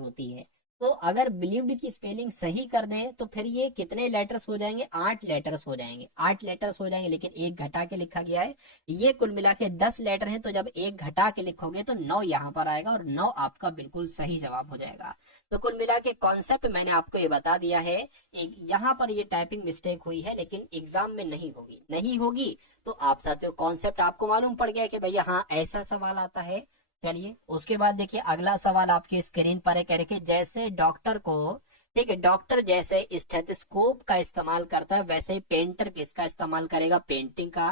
होती है। तो अगर बिलीव्ड की स्पेलिंग सही कर दें तो फिर ये कितने लेटर्स हो जाएंगे, 8 लेटर्स हो जाएंगे, 8 लेटर्स हो जाएंगे, लेकिन एक घटा के लिखा गया है। ये कुल मिला के 10 लेटर है, तो जब एक घटा के लिखोगे तो 9 यहाँ पर आएगा और 9 आपका बिल्कुल सही जवाब हो जाएगा। तो कुल मिला के कॉन्सेप्ट मैंने आपको ये बता दिया है। यहाँ पर ये टाइपिंग मिस्टेक हुई है लेकिन एग्जाम में नहीं होगी, नहीं होगी। तो आप साथियों कॉन्सेप्ट आपको मालूम पड़ गया कि भैया हाँ ऐसा सवाल आता है। चलिए उसके बाद देखिए अगला सवाल आपकी स्क्रीन पर है, कह रहे कि जैसे डॉक्टर को, ठीक है, डॉक्टर जैसे स्टेथोस्कोप का इस्तेमाल करता है वैसे ही पेंटर किसका इस्तेमाल करेगा, पेंटिंग का,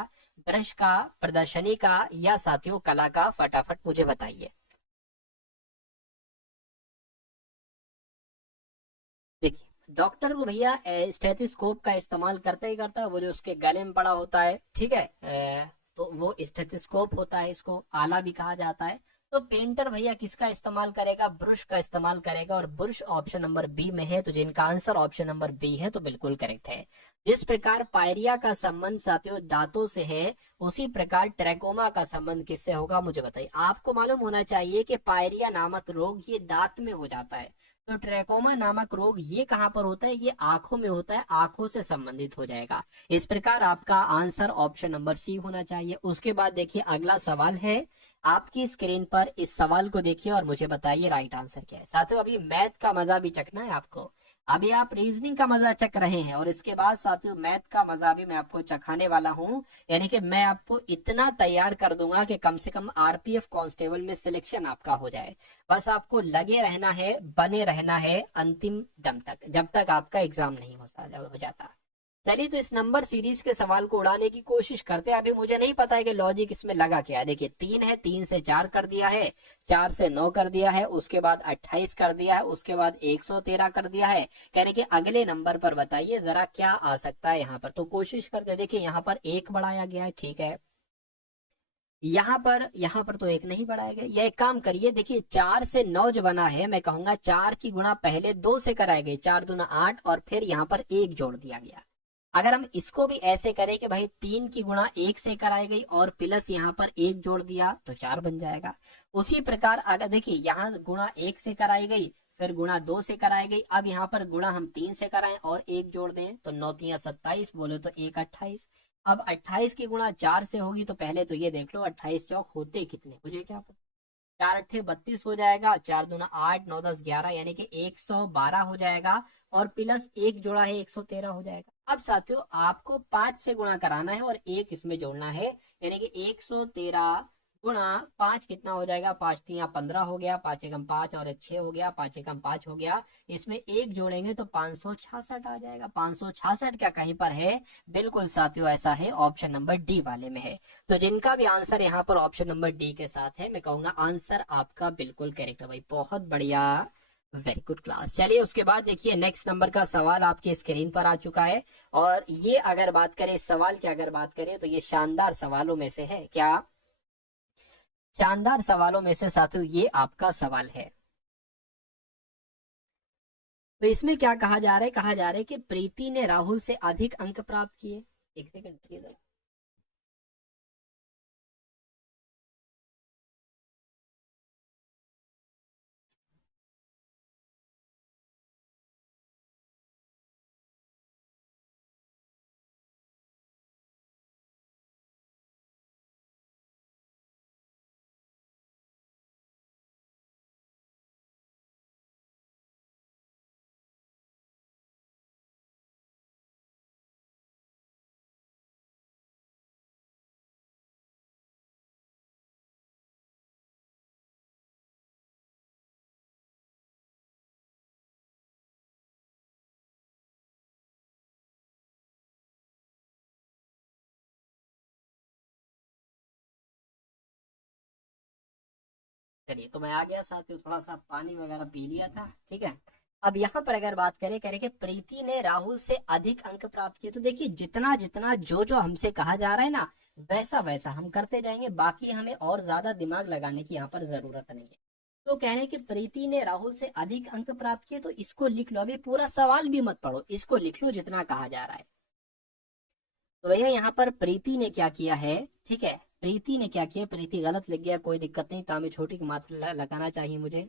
ब्रश का, प्रदर्शनी का, या साथियों कला का, फटाफट मुझे बताइए। देखिए डॉक्टर को भैया स्टेथोस्कोप का इस्तेमाल करता ही करता है, वो जो उसके गले में पड़ा होता है, ठीक है, तो वो स्टेथोस्कोप होता है, इसको आला भी कहा जाता है। तो पेंटर भैया किसका इस्तेमाल करेगा, ब्रश का इस्तेमाल करेगा, और ब्रश ऑप्शन नंबर बी में है, तो जिनका आंसर ऑप्शन नंबर बी है तो बिल्कुल करेक्ट है। जिस प्रकार पायरिया का संबंध साथियों दांतों से है, उसी प्रकार ट्रैकोमा का संबंध किससे होगा, मुझे बताइए। आपको मालूम होना चाहिए कि पायरिया नामक रोग ये दांत में हो जाता है, तो ट्रैकोमा नामक रोग ये कहां पर होता है, ये आंखों में होता है, आंखों से संबंधित हो जाएगा। इस प्रकार आपका आंसर ऑप्शन नंबर सी होना चाहिए। उसके बाद देखिए अगला सवाल है आपकी स्क्रीन पर, इस सवाल को देखिए और मुझे बताइए राइट आंसर क्या है। साथियों अभी मैथ का मजा भी चखना है आपको, अभी आप रीजनिंग का मजा चख रहे हैं और इसके बाद साथियों मैथ का मजा भी मैं आपको चखाने वाला हूं। यानी कि मैं आपको इतना तैयार कर दूंगा कि कम से कम आरपीएफ कांस्टेबल में सिलेक्शन आपका हो जाए। बस आपको लगे रहना है, बने रहना है अंतिम दम तक, जब तक आपका एग्जाम नहीं हो जाता। चलिए तो इस नंबर सीरीज के सवाल को उड़ाने की कोशिश करते हैं। अभी मुझे नहीं पता है कि लॉजिक इसमें लगा क्या है। देखिए 3 है, 3 से 4 कर दिया है, 4 से 9 कर दिया है, उसके बाद 28 कर दिया है, उसके बाद 113 कर दिया है। कहने के अगले नंबर पर बताइए जरा क्या आ सकता है यहाँ पर। तो कोशिश करते हैं। देखिए यहाँ पर 1 बढ़ाया गया है, ठीक है। यहाँ पर तो 1 नहीं बढ़ाया गया। यह एक काम करिए, देखिए 4 से 9 जो बना है, मैं कहूंगा 4 की गुणा पहले 2 से कराए गए, 4 दूना 8, और फिर यहाँ पर 1 जोड़ दिया गया। अगर हम इसको भी ऐसे करें कि भाई 3 की गुणा 1 से कराई गई और प्लस यहाँ पर 1 जोड़ दिया तो 4 बन जाएगा। उसी प्रकार अगर देखिए यहाँ गुणा 1 से कराई गई, फिर गुणा 2 से कराई गई, अब यहाँ पर गुणा हम 3 से कराएं और 1 जोड़ दें तो 9 तिया 27, बोले तो 1 28। अब 28 की गुणा 4 से होगी तो पहले तो ये देख लो 28 चौक होते कितने, मुझे क्या पता। 4 अट्ठे 32 हो जाएगा, 4 दूना 8, 9 10 11, यानी कि 112 हो जाएगा, और प्लस 1 जोड़ा है 113 हो जाएगा। अब साथियों आपको 5 से गुणा कराना है और 1 इसमें जोड़ना है, यानी कि 113 गुणा 5 कितना हो जाएगा, 5 तिया 15 हो गया, 5 एकम 5 और 6 हो गया, 5 एकम 5 हो गया। इसमें 1 जोड़ेंगे तो 566 आ जाएगा। 566 क्या कहीं पर है? बिल्कुल साथियों ऐसा है, ऑप्शन नंबर डी वाले में है। तो जिनका भी आंसर यहाँ पर ऑप्शन नंबर डी के साथ है, मैं कहूंगा आंसर आपका बिल्कुल करेक्ट है भाई, बहुत बढ़िया, वेरी गुड क्लास। चलिए उसके बाद देखिए नेक्स्ट नंबर का सवाल आपकी स्क्रीन पर आ चुका है, और ये अगर बात करें इस सवाल की, अगर बात करें तो ये शानदार सवालों में से है। क्या? शानदार सवालों में से साथियों ये आपका सवाल है। तो इसमें क्या कहा जा रहा है? कहा जा रहा है कि प्रीति ने राहुल से अधिक अंक प्राप्त किए। एक सेकंड, चलिए तो मैं आ गया साथियों, थोड़ा सा पानी वगैरह पी लिया था, ठीक है। अब यहाँ पर अगर बात करें, कह रहे कि प्रीति ने राहुल से अधिक अंक प्राप्त किए, तो देखिए जितना जितना जो जो हमसे कहा जा रहा है ना, वैसा वैसा हम करते जाएंगे, बाकी हमें और ज्यादा दिमाग लगाने की यहाँ पर जरूरत नहीं है। तो कह रहे हैं कि प्रीति ने राहुल से अधिक अंक प्राप्त किए, तो इसको लिख लो। अभी पूरा सवाल भी मत पढ़ो, इसको लिख लो जितना कहा जा रहा है। तो भैया यहाँ पर प्रीति ने क्या किया है, ठीक है, प्रीति ने क्या किया, प्रीति गलत लिख गया, कोई दिक्कत नहीं, तामे छोटी की मात्रा लगाना चाहिए मुझे।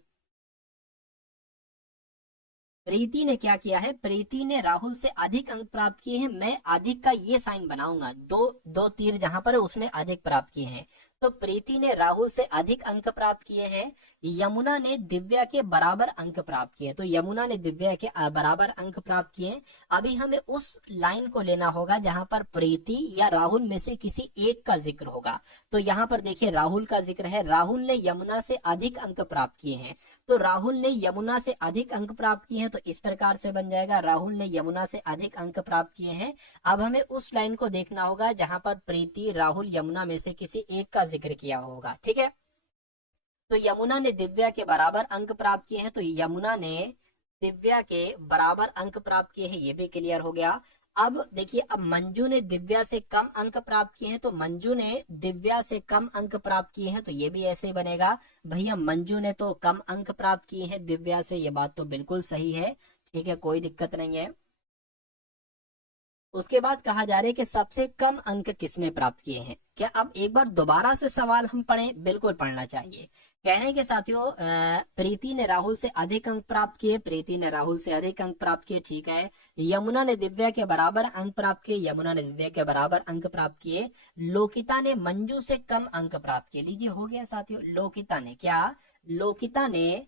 प्रीति ने क्या किया है? प्रीति ने राहुल से अधिक अंक प्राप्त किए हैं। मैं अधिक का ये साइन बनाऊंगा, दो दो तीर जहां पर है उसने अधिक प्राप्त किए हैं। तो प्रीति ने राहुल से अधिक अंक प्राप्त किए हैं। यमुना ने दिव्या के बराबर अंक प्राप्त किए, तो यमुना ने दिव्या के बराबर अंक प्राप्त किए। अभी हमें उस लाइन को लेना होगा जहां पर प्रीति या राहुल में से किसी एक का जिक्र होगा। तो यहाँ पर देखिए राहुल का जिक्र है, राहुल ने यमुना से अधिक अंक प्राप्त किए हैं, तो राहुल ने यमुना से अधिक अंक प्राप्त किए हैं, तो इस प्रकार से बन जाएगा राहुल ने यमुना से अधिक अंक प्राप्त किए हैं। अब हमें उस लाइन को देखना होगा जहां पर प्रीति राहुल यमुना में से किसी एक का जिक्र किया होगा, ठीक है। तो यमुना ने दिव्या के बराबर अंक प्राप्त किए हैं, तो यमुना ने दिव्या के बराबर अंक प्राप्त किए हैं, ये भी क्लियर हो गया। अब देखिए, अब मंजू ने दिव्या से कम अंक प्राप्त किए हैं, तो मंजू ने दिव्या से कम अंक प्राप्त किए हैं, तो ये भी ऐसे ही बनेगा। भैया मंजू ने तो कम अंक प्राप्त किए हैं दिव्या से, ये बात तो बिल्कुल सही है, ठीक है, कोई दिक्कत नहीं है। उसके बाद कहा जा रहा है कि सबसे कम अंक किसने प्राप्त किए हैं। क्या अब एक बार दोबारा से सवाल हम पढ़ें? बिल्कुल पढ़ना चाहिए। कह रहे हैं कि साथियों प्रीति ने राहुल से अधिक अंक प्राप्त किए, प्रीति ने राहुल से अधिक अंक प्राप्त किए, ठीक है। यमुना ने दिव्या के बराबर अंक प्राप्त किए, यमुना ने दिव्या के बराबर अंक प्राप्त किए। लोकिता ने मंजू से कम अंक प्राप्त किए, लीजिए हो गया साथियों। लोकिता ने क्या, लोकिता ने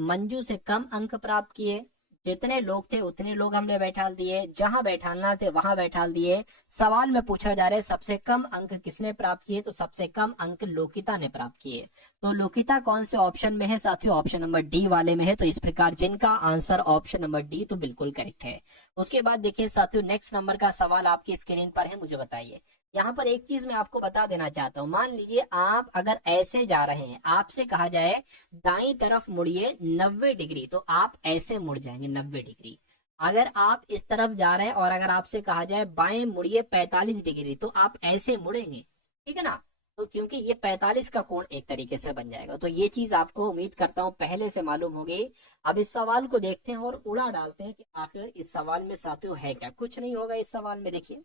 मंजू से कम अंक प्राप्त किए। जितने लोग थे उतने लोग हमने बैठा दिए, जहां बैठाना थे वहां बैठा दिए। सवाल में पूछा जा रहा है सबसे कम अंक किसने प्राप्त किए, तो सबसे कम अंक लोकिता ने प्राप्त किए। तो लोकिता कौन से ऑप्शन में है साथियों, ऑप्शन नंबर डी वाले में है। तो इस प्रकार जिनका आंसर ऑप्शन नंबर डी तो बिल्कुल करेक्ट है। उसके बाद देखिए साथियों नेक्स्ट नंबर का सवाल आपकी स्क्रीन पर है, मुझे बताइए। यहाँ पर एक चीज मैं आपको बता देना चाहता हूँ, मान लीजिए आप अगर ऐसे जा रहे हैं, आपसे कहा जाए दाई तरफ मुड़िए 90 डिग्री, तो आप ऐसे मुड़ जाएंगे 90 डिग्री। अगर आप इस तरफ जा रहे हैं और अगर आपसे कहा जाए बाएं मुड़िए 45 डिग्री, तो आप ऐसे मुड़ेंगे, ठीक है ना। तो क्योंकि ये 45 का कोण एक तरीके से बन जाएगा, तो ये चीज आपको उम्मीद करता हूँ पहले से मालूम होगी। अब इस सवाल को देखते हैं और उड़ा डालते हैं कि आखिर इस सवाल में साथियों है क्या। कुछ नहीं होगा इस सवाल में। देखिए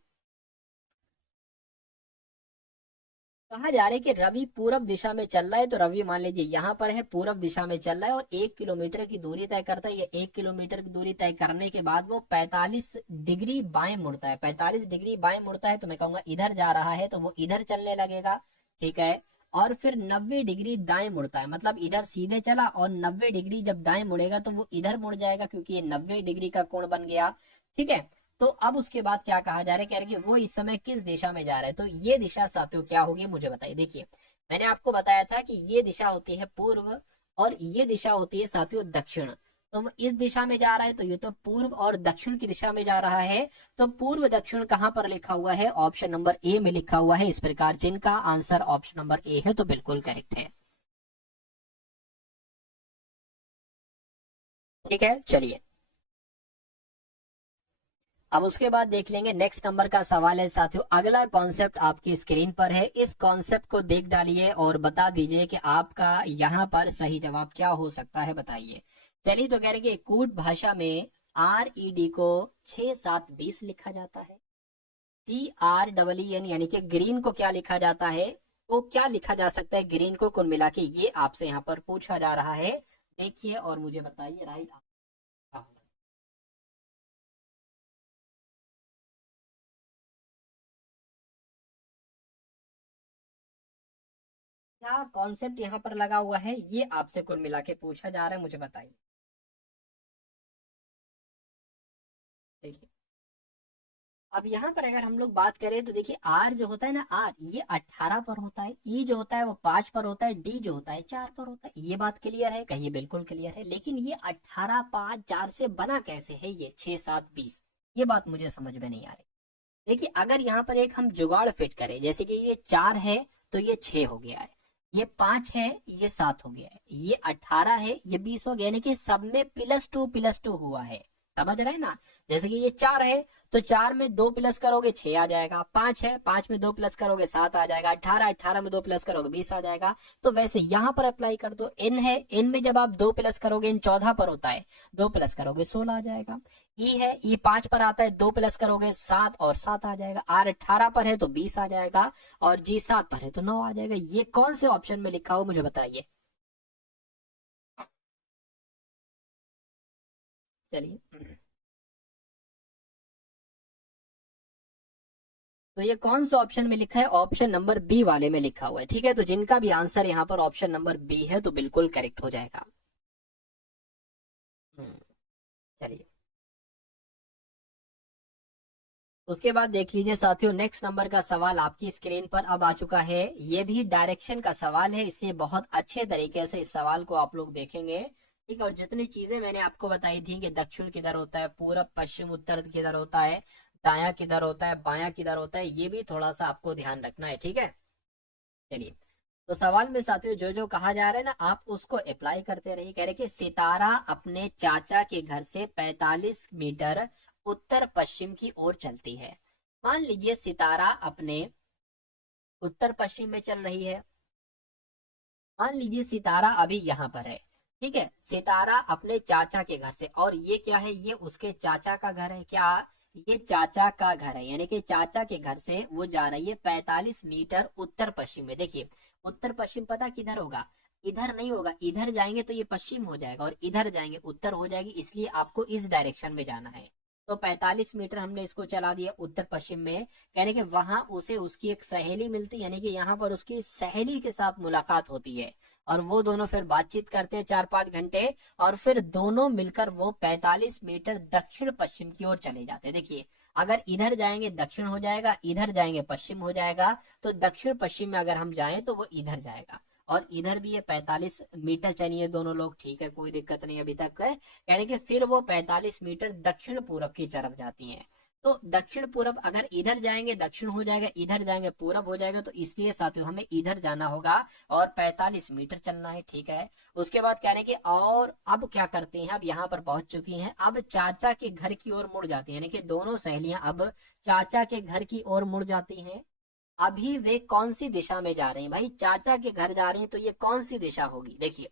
कहा जा रहा है कि रवि पूरब दिशा में चल रहा है, तो रवि मान लीजिए यहाँ पर है, पूरब दिशा में चल रहा है और 1 किलोमीटर की दूरी तय करता है। ये 1 किलोमीटर की दूरी तय करने के बाद वो 45 डिग्री बाएं मुड़ता है। 45 डिग्री बाएं मुड़ता है तो मैं कहूंगा इधर जा रहा है, तो वो इधर चलने लगेगा, ठीक है। और फिर 90 डिग्री दाएं मुड़ता है, मतलब इधर सीधे चला और 90 डिग्री जब दाएं मुड़ेगा तो वो इधर मुड़ जाएगा, क्योंकि ये 90 डिग्री का कोण बन गया, ठीक है। तो अब उसके बाद क्या कहा जा रहा है, कह रहे कि वो इस समय किस दिशा में जा रहा है। तो ये दिशा साथियों क्या होगी मुझे बताइए। देखिए मैंने आपको बताया था कि ये दिशा होती है पूर्व और ये दिशा होती है साथियों दक्षिण। तो वो इस दिशा में जा रहा है, तो ये तो पूर्व और दक्षिण की दिशा में जा रहा है। तो पूर्व दक्षिण कहां पर लिखा हुआ है, ऑप्शन नंबर ए में लिखा हुआ है। इस प्रकार जिनका आंसर ऑप्शन नंबर ए है तो बिल्कुल करेक्ट है, ठीक है। चलिए अब उसके बाद देख लेंगे नेक्स्ट नंबर का सवाल है साथियों। अगला कॉन्सेप्ट आपकी स्क्रीन पर है, इस कॉन्सेप्ट को देख डालिए और बता दीजिए कि आपका यहाँ पर सही जवाब क्या हो सकता है, बताइए। चलिए तो कह रहे कि कूट भाषा में RED को 6 7 20 लिखा जाता है। GREEN यानी कि ग्रीन को क्या लिखा जाता है, तो क्या लिखा जा सकता है ग्रीन को कुल मिला के, ये आपसे यहाँ पर पूछा जा रहा है। देखिए और मुझे बताइए राइट। क्या कॉन्सेप्ट यहाँ पर लगा हुआ है, ये आपसे कुल मिला के पूछा जा रहा है, मुझे बताइए। देखिए अब यहाँ पर अगर हम लोग बात करें तो देखिए आर जो होता है ना, आर ये 18 पर होता है, ई जो होता है वो 5 पर होता है, डी जो होता है 4 पर होता है। ये बात क्लियर है, कहिए बिल्कुल क्लियर है। लेकिन ये 18 5 4 से बना कैसे है ये 6 7 20, ये बात मुझे समझ में नहीं आ रही। देखिए अगर यहाँ पर एक हम जुगाड़ फिट करें, जैसे कि ये 4 है तो ये 6 हो गया है, ये 5 है ये 7 हो गया है, ये 18 है ये 20 हो गया, यानी कि सब में +2 हुआ है। समझ रहे हैं ना। जैसे कि ये 4 है तो 4 में 2 प्लस करोगे 6 आ जाएगा, 5 है 5 में 2 प्लस करोगे 7 आ जाएगा, 18 में 2 प्लस करोगे 20 आ जाएगा। तो वैसे यहाँ पर अप्लाई कर दो। एन है, एन में जब आप 2 प्लस करोगे, इन 14 पर होता है, 2 प्लस करोगे 16 आ जाएगा। ई है, ई 5 पर आता है, 2 प्लस करोगे 7 और 7 आ जाएगा। आर 18 पर है तो 20 आ जाएगा और जी 7 पर है तो 9 आ जाएगा। ये कौन से ऑप्शन में लिखा हो मुझे बताइए। चलिए तो ये कौन सा ऑप्शन में लिखा है, ऑप्शन नंबर बी वाले में लिखा हुआ है, ठीक है। तो जिनका भी आंसर यहाँ पर ऑप्शन नंबर बी है तो बिल्कुल करेक्ट हो जाएगा। हम्म, चलिए उसके बाद देख लीजिए साथियों नेक्स्ट नंबर का सवाल आपकी स्क्रीन पर अब आ चुका है। ये भी डायरेक्शन का सवाल है, इसलिए बहुत अच्छे तरीके से इस सवाल को आप लोग देखेंगे, ठीक है। और जितनी चीजें मैंने आपको बताई थी कि दक्षिण किधर होता है, पूरब पश्चिम उत्तर किधर होता है, दाया किधर होता है, बाया किधर होता है, ये भी थोड़ा सा आपको ध्यान रखना है, ठीक है। चलिए तो सवाल में साथियों जो जो कहा जा रहा है ना आप उसको अप्लाई करते रहिए। कह रहे कि सितारा अपने चाचा के घर से 45 मीटर उत्तर पश्चिम की ओर चलती है। मान लीजिए सितारा अपने उत्तर पश्चिम में चल रही है। मान लीजिए सितारा अभी यहाँ पर है, ठीक है। सितारा अपने चाचा के घर से, और ये क्या है, ये उसके चाचा का घर है। क्या, ये चाचा का घर है, यानी कि चाचा के घर से वो जा रही है 45 मीटर उत्तर पश्चिम में। देखिए उत्तर पश्चिम पता किधर होगा, इधर नहीं होगा, इधर जाएंगे तो ये पश्चिम हो जाएगा और इधर जाएंगे उत्तर हो जाएगी, इसलिए आपको इस डायरेक्शन में जाना है। तो 45 मीटर हमने इसको चला दिया उत्तर पश्चिम में, यानी कि वहां उसे उसकी एक सहेली मिलती, यानी कि यहाँ पर उसकी सहेली के साथ मुलाकात होती है। और वो दोनों फिर बातचीत करते हैं 4-5 घंटे, और फिर दोनों मिलकर वो 45 मीटर दक्षिण पश्चिम की ओर चले जाते हैं। देखिए, अगर इधर जाएंगे दक्षिण हो जाएगा, इधर जाएंगे पश्चिम हो जाएगा, तो दक्षिण पश्चिम में अगर हम जाएं तो वो इधर जाएगा, और इधर भी ये 45 मीटर चलिए दोनों लोग, ठीक है, कोई दिक्कत नहीं अभी तक है। यानी कि फिर वो 45 मीटर दक्षिण पूरब की तरफ जाती हैं। तो दक्षिण पूरब, अगर इधर जाएंगे दक्षिण हो जाएगा, इधर जाएंगे पूरब हो जाएगा, तो इसलिए साथियों हमें इधर जाना होगा और 45 मीटर चलना है, ठीक है। उसके बाद कह रहे हैं कि और अब क्या करते हैं, अब यहाँ पर पहुंच चुकी हैं, अब चाचा के घर की ओर मुड़ जाती है, यानी कि दोनों सहेलियां अब चाचा के घर की ओर मुड़ जाती हैं। अभी वे कौन सी दिशा में जा रही हैं, भाई चाचा के घर जा रही हैं, तो ये कौन सी दिशा होगी, देखिए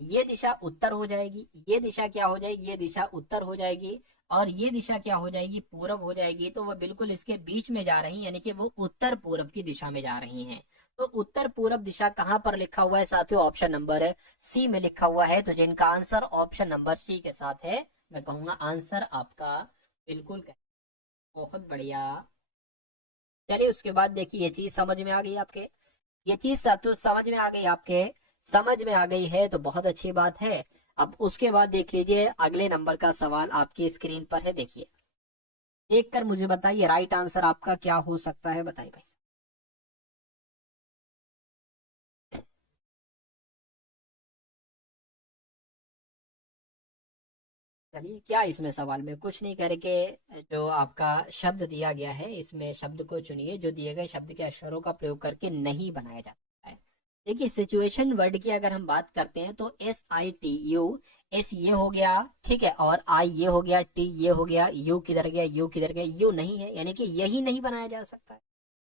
ये दिशा उत्तर हो जाएगी, ये दिशा क्या हो जाएगी, ये दिशा उत्तर हो जाएगी, और ये दिशा क्या हो जाएगी, पूरब हो जाएगी। तो वो बिल्कुल इसके बीच में जा रही हैं, यानी कि वो उत्तर पूरब की दिशा में जा रही हैं। तो उत्तर पूरब दिशा कहाँ पर लिखा हुआ है साथियों, ऑप्शन नंबर सी में लिखा हुआ है। तो जिनका आंसर ऑप्शन नंबर सी के साथ है, मैं कहूंगा आंसर आपका बिल्कुल बहुत बढ़िया। चलिए उसके बाद देखिए, ये चीज समझ में आ गई आपके, ये चीज साथियों समझ में आ गई आपके, समझ में आ गई है तो बहुत अच्छी बात है। अब उसके बाद देख लीजिए अगले नंबर का सवाल आपकी स्क्रीन पर है, देखिए देख कर मुझे बताइए राइट आंसर आपका क्या हो सकता है, बताइए भाई। चलिए, क्या इसमें सवाल में कुछ नहीं करके जो आपका शब्द दिया गया है, इसमें शब्द को चुनिए जो दिए गए शब्द के अक्षरों का प्रयोग करके नहीं बनाया जाता है। देखिए, सिचुएशन वर्ड की अगर हम बात करते हैं तो SITU, एस ये हो गया, ठीक है, और आई ये हो गया, टी ये हो गया, यू किधर गया, यू किधर गया, यू नहीं है, यानी कि यही नहीं बनाया जा सकता है।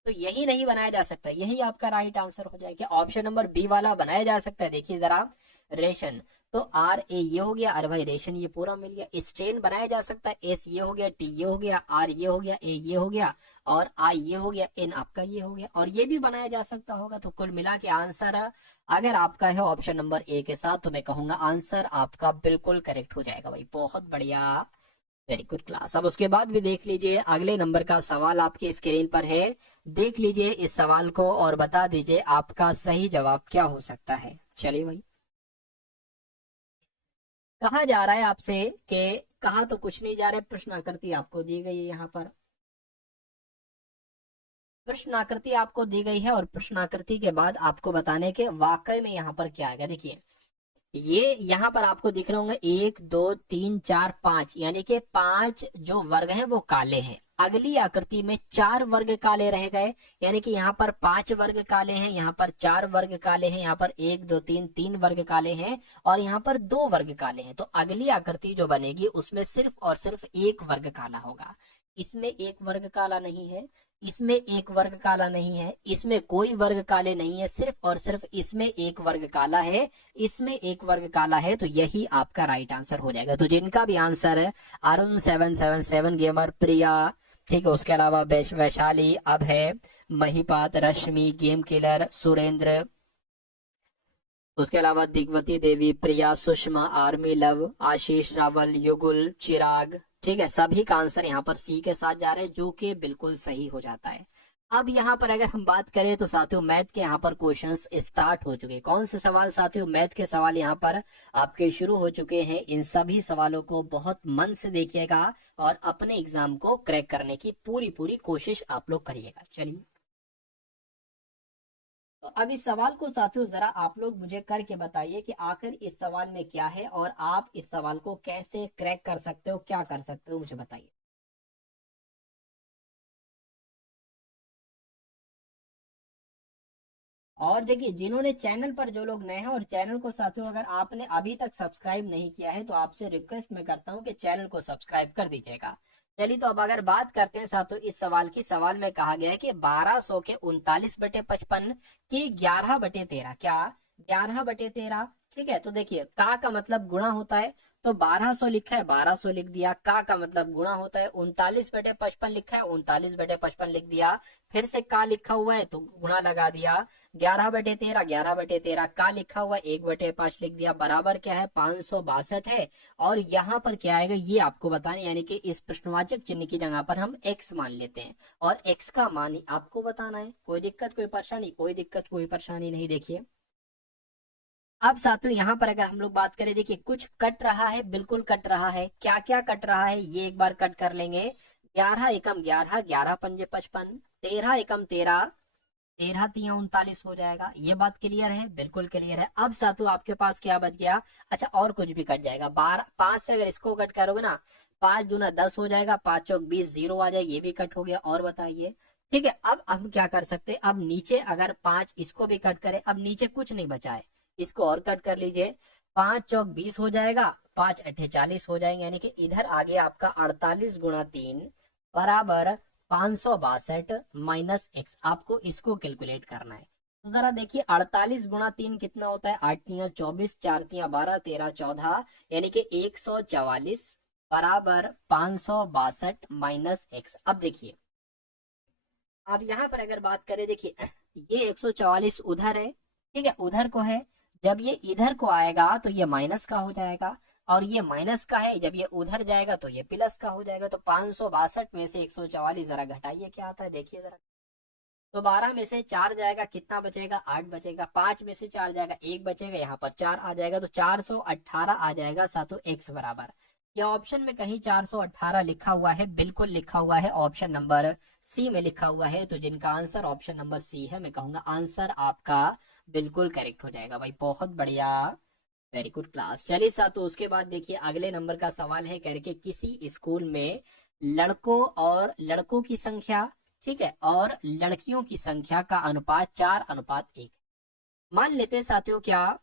तो यही नहीं बनाया जा सकता, यही आपका राइट आंसर हो जाएगा। ऑप्शन नंबर बी वाला बनाया जा सकता है, देखिए जरा, रेशन, तो RA ये हो गया, अरे भाई रेशन ये पूरा मिल गया। स्ट्रेन बनाया जा सकता है, S ये हो गया, T ये हो गया, R ये हो गया, A ये हो गया, और I ये हो गया, N आपका ये हो गया, और ये भी बनाया जा सकता होगा। तो कुल मिला के आंसर अगर आपका है ऑप्शन नंबर ए के साथ, तो मैं कहूंगा आंसर आपका बिल्कुल करेक्ट हो जाएगा भाई, बहुत बढ़िया, वेरी गुड क्लास। अब उसके बाद भी देख लीजिए अगले नंबर का सवाल आपके स्क्रीन पर है, देख लीजिए इस सवाल को और बता दीजिए आपका सही जवाब क्या हो सकता है। चलिए भाई, कहा जा रहा है आपसे कि कहा तो कुछ नहीं जा रहा है, प्रश्न आकृति आपको दी गई है यहाँ पर, प्रश्न आकृति आपको दी गई है, और प्रश्न आकृति के बाद आपको बताने के वाकई में यहाँ पर क्या आएगा। देखिए, ये यहाँ पर आपको दिख रहे होंगे 1 2 3 4 5, यानी कि 5 जो वर्ग हैं वो काले हैं। अगली आकृति में 4 वर्ग काले रह गए, यानी कि यहाँ पर 5 वर्ग काले हैं, यहाँ पर 4 वर्ग काले हैं, यहाँ पर 1 2 3 वर्ग काले हैं, और यहाँ पर 2 वर्ग काले हैं। तो अगली आकृति जो बनेगी उसमें सिर्फ और सिर्फ 1 वर्ग काला होगा। इसमें 1 वर्ग काला नहीं है, इसमें 1 वर्ग काला नहीं है, इसमें कोई वर्ग काले नहीं है, सिर्फ और सिर्फ इसमें 1 वर्ग काला है, इसमें 1 वर्ग काला है। तो यही आपका राइट आंसर हो जाएगा। तो जिनका भी आंसर है, अरुण 777 गेमर, प्रिया, ठीक है, उसके अलावा वैशाली, अभय, महिपात, रश्मि, गेम किलर, सुरेंद्र, उसके अलावा दिग्वती देवी, प्रिया, सुषमा, आर्मी लव, आशीष रावल, युगुल, चिराग, ठीक है, सभी का आंसर यहाँ पर सी के साथ जा रहे हैं, जो कि बिल्कुल सही हो जाता है। अब यहाँ पर अगर हम बात करें तो साथियों मैथ के यहाँ पर क्वेश्चंस स्टार्ट हो चुके हैं। कौन से सवाल साथियों, मैथ के सवाल यहाँ पर आपके शुरू हो चुके हैं। इन सभी सवालों को बहुत मन से देखिएगा और अपने एग्जाम को क्रैक करने की पूरी पूरी कोशिश आप लोग करिएगा। चलिए, तो अब इस सवाल को साथियों जरा आप लोग मुझे करके बताइए कि आखिर इस सवाल में क्या है, और आप इस सवाल को कैसे क्रैक कर सकते हो, क्या कर सकते हो, मुझे बताइए। और देखिए, जिन्होंने चैनल पर, जो लोग नए हैं और चैनल को साथियों अगर आपने अभी तक सब्सक्राइब नहीं किया है, तो आपसे रिक्वेस्ट मैं करता हूं कि चैनल को सब्सक्राइब कर दीजिएगा। चलिए, तो अब अगर बात करते हैं साथियों इस सवाल की, सवाल में कहा गया है कि 1200 के 39/55 की 11/13, क्या 11/13, ठीक है। तो देखिए, का मतलब गुणा होता है, तो 1200 लिखा है 1200 लिख दिया, का मतलब गुणा होता है, 39/55 लिखा है 39/55 लिख दिया, फिर से का लिखा हुआ है तो गुणा लगा दिया, 11/13, 11/13, का लिखा हुआ 1/5 लिख दिया, बराबर क्या है 562 है। और यहाँ पर क्या आएगा ये आपको बताना, यानी कि इस प्रश्नवाचक चिन्ह की जगह पर हम x मान लेते हैं, और x का मान ही आपको बताना है। कोई दिक्कत कोई परेशानी, कोई दिक्कत कोई परेशानी नहीं। देखिए, अब साथियों यहाँ पर अगर हम लोग बात करें, देखिए कुछ कट रहा है, बिल्कुल कट रहा है। क्या क्या कट रहा है ये एक बार कट कर लेंगे। 11 एकम 11, 11 पंजे 55, 13 एकम 13, 13 तिया 39 हो जाएगा। ये बात क्लियर है, बिल्कुल क्लियर है। अब साथियों आपके पास क्या बच गया, अच्छा और कुछ भी कट जाएगा। 12 5 से अगर इसको कट करोगे ना, 5 दूना 10 हो जाएगा, 5 चौक 20, 0 आ जाएगा, ये भी कट हो गया। और बताइए, ठीक है। अब हम क्या कर सकते हैं, अब नीचे अगर 5 इसको भी कट करें, अब नीचे कुछ नहीं बचा है, इसको और कट कर लीजिए। 5 चौक 20 हो जाएगा, 5 अट्ठे 40 हो जाएंगे, यानी कि इधर आगे आपका 48 गुणा 3 बराबर 562 माइनस एक्स। आपको इसको कैलकुलेट करना है। तो जरा देखिए 48 गुणा 3 कितना होता है, 8 तिया 24, 4 तिया 12, 13 14, यानी कि 144 बराबर 562 माइनस एक्स। अब देखिए, अब यहाँ पर अगर बात करें, देखिए ये 144 उधर है, ठीक है, उधर को है। जब ये इधर को आएगा तो ये माइनस का हो जाएगा, और ये माइनस का है, जब ये उधर जाएगा तो ये प्लस का हो जाएगा। तो 562 में से 144 जरा घटाइए, क्या आता है देखिए जरा। तो 12 में से 4 जाएगा, कितना बचेगा, 8 बचेगा। 5 में से 4 जाएगा, 1 बचेगा, यहाँ पर 4 आ जाएगा, तो 418 आ जाएगा साथों एक्स बराबर। या ऑप्शन में कहीं 418 लिखा हुआ है, बिल्कुल लिखा हुआ है, ऑप्शन नंबर सी में लिखा हुआ है। तो जिनका आंसर ऑप्शन नंबर सी है, मैं कहूंगा आंसर आपका बिल्कुल करेक्ट हो जाएगा भाई, बहुत बढ़िया, वेरी गुड क्लास। चलिए साथों, उसके बाद देखिए अगले नंबर का सवाल है, करके किसी स्कूल में लड़कों और लड़कों की संख्या, ठीक है, और लड़कियों की संख्या का अनुपात 4:1। मान लेते हैं साथियों, क्या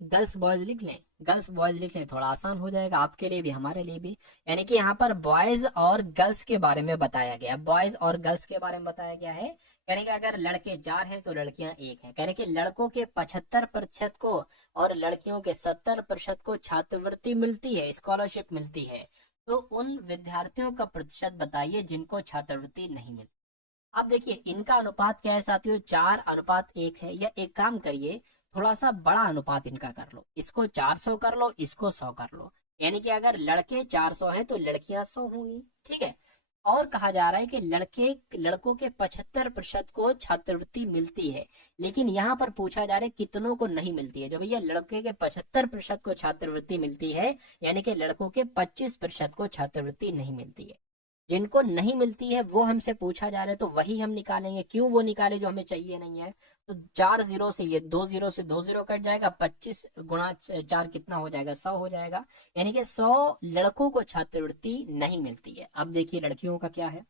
गर्ल्स बॉयज लिख लें, गर्ल्स बॉयज लिख लें, थोड़ा आसान हो जाएगा आपके लिए भी हमारे लिए भी। यानी कि यहाँ पर बॉयज और गर्ल्स के बारे में बताया गया, बॉयज और गर्ल्स के बारे में बताया गया है। यानी कि अगर लड़के 4 हैं तो लड़कियां 1 हैं। यानी कि लड़कों के 75% को और लड़कियों के 70% को छात्रवृत्ति मिलती है, स्कॉलरशिप मिलती है। तो उन विद्यार्थियों का प्रतिशत बताइए जिनको छात्रवृत्ति नहीं मिलती। अब देखिए इनका अनुपात क्या है साथियों, 4:1 है। या एक काम करिए, थोड़ा सा बड़ा अनुपात इनका कर लो, इसको 400 कर लो, इसको 100 कर लो। यानी कि अगर लड़के 400 है तो लड़कियां 100 होंगी, ठीक है। और कहा जा रहा है कि लड़कों के 75% को छात्रवृत्ति मिलती है, लेकिन यहाँ पर पूछा जा रहा है कितनों को नहीं मिलती है। जो भैया लड़के के 75% को छात्रवृत्ति मिलती है, यानी कि लड़कों के 25% को छात्रवृत्ति नहीं मिलती है। जिनको नहीं मिलती है वो हमसे पूछा जा रहा है, तो वही हम निकालेंगे। क्यों वो निकाले जो हमें चाहिए नहीं है। तो 4 जीरो से ये 2 जीरो से 2 जीरो कट जाएगा, 25 गुणा 4 कितना हो जाएगा, 100 हो जाएगा। यानी कि 100 लड़कों को छात्रवृत्ति नहीं मिलती है। अब देखिए लड़कियों का क्या है,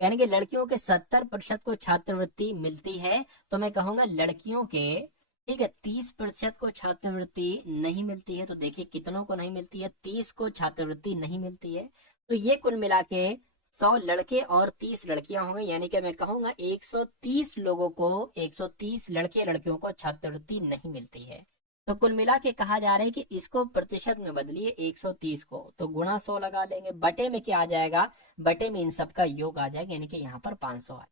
यानी कि लड़कियों के 70% को छात्रवृत्ति मिलती है। तो मैं कहूंगा लड़कियों के, ठीक है, 30% को छात्रवृत्ति नहीं मिलती है। तो देखिए कितनों को नहीं मिलती है, 30 को छात्रवृत्ति नहीं मिलती है। तो ये कुल मिला के 100 लड़के और 30 लड़कियां होंगी, यानी कि मैं कहूंगा 130 लोगों को, 130 लड़के लड़कियों को छात्रवृत्ति नहीं मिलती है। तो कुल मिला के कहा जा रहा है कि इसको प्रतिशत में बदलिए, 130 को तो गुणा 100 लगा लेंगे, बटे में क्या आ जाएगा, बटे में इन सबका योग आ जाएगा, यानी कि यहाँ पर 500 आ।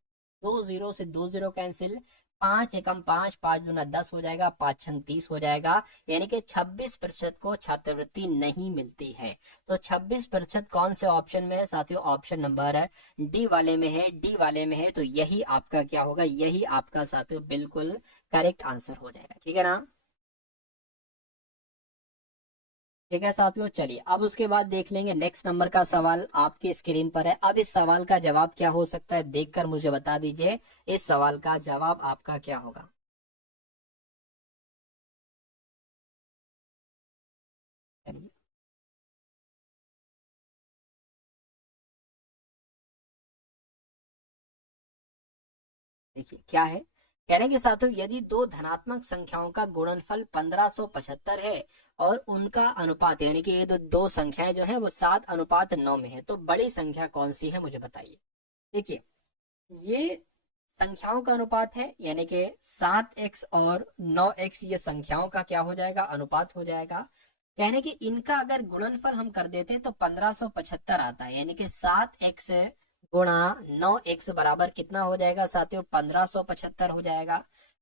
2 जीरो से 2 जीरो कैंसिल, 5 एकम 5, 5 दूना 10 हो जाएगा, 5 छंग 30 हो जाएगा। यानी कि 26% को छात्रवृत्ति नहीं मिलती है। तो 26% कौन से ऑप्शन में है साथियों, ऑप्शन नंबर डी वाले में है, डी वाले में है। तो यही आपका क्या होगा, यही आपका साथियों बिल्कुल करेक्ट आंसर हो जाएगा, ठीक है ना। ठीक है साथियों, चलिए अब उसके बाद देख लेंगे नेक्स्ट नंबर का सवाल आपके स्क्रीन पर है। अब इस सवाल का जवाब क्या हो सकता है, देखकर मुझे बता दीजिए इस सवाल का जवाब आपका क्या होगा। चलिए देखिए क्या है, कहने के साथियों, यदि दो धनात्मक संख्याओं का गुणनफल 1575 है और उनका अनुपात, यानी कि ये दो संख्याएं जो है वो 7:9 में है, तो बड़ी संख्या कौन सी है मुझे बताइए। देखिए ये संख्याओं का अनुपात है, यानी कि 7x और 9x, ये संख्याओं का क्या हो जाएगा, अनुपात हो जाएगा। कहने कि इनका अगर गुणनफल हम कर देते हैं तो 1575 आता है, यानी कि 7x गुणा 9x बराबर कितना हो जाएगा साथियों, 1575 हो जाएगा।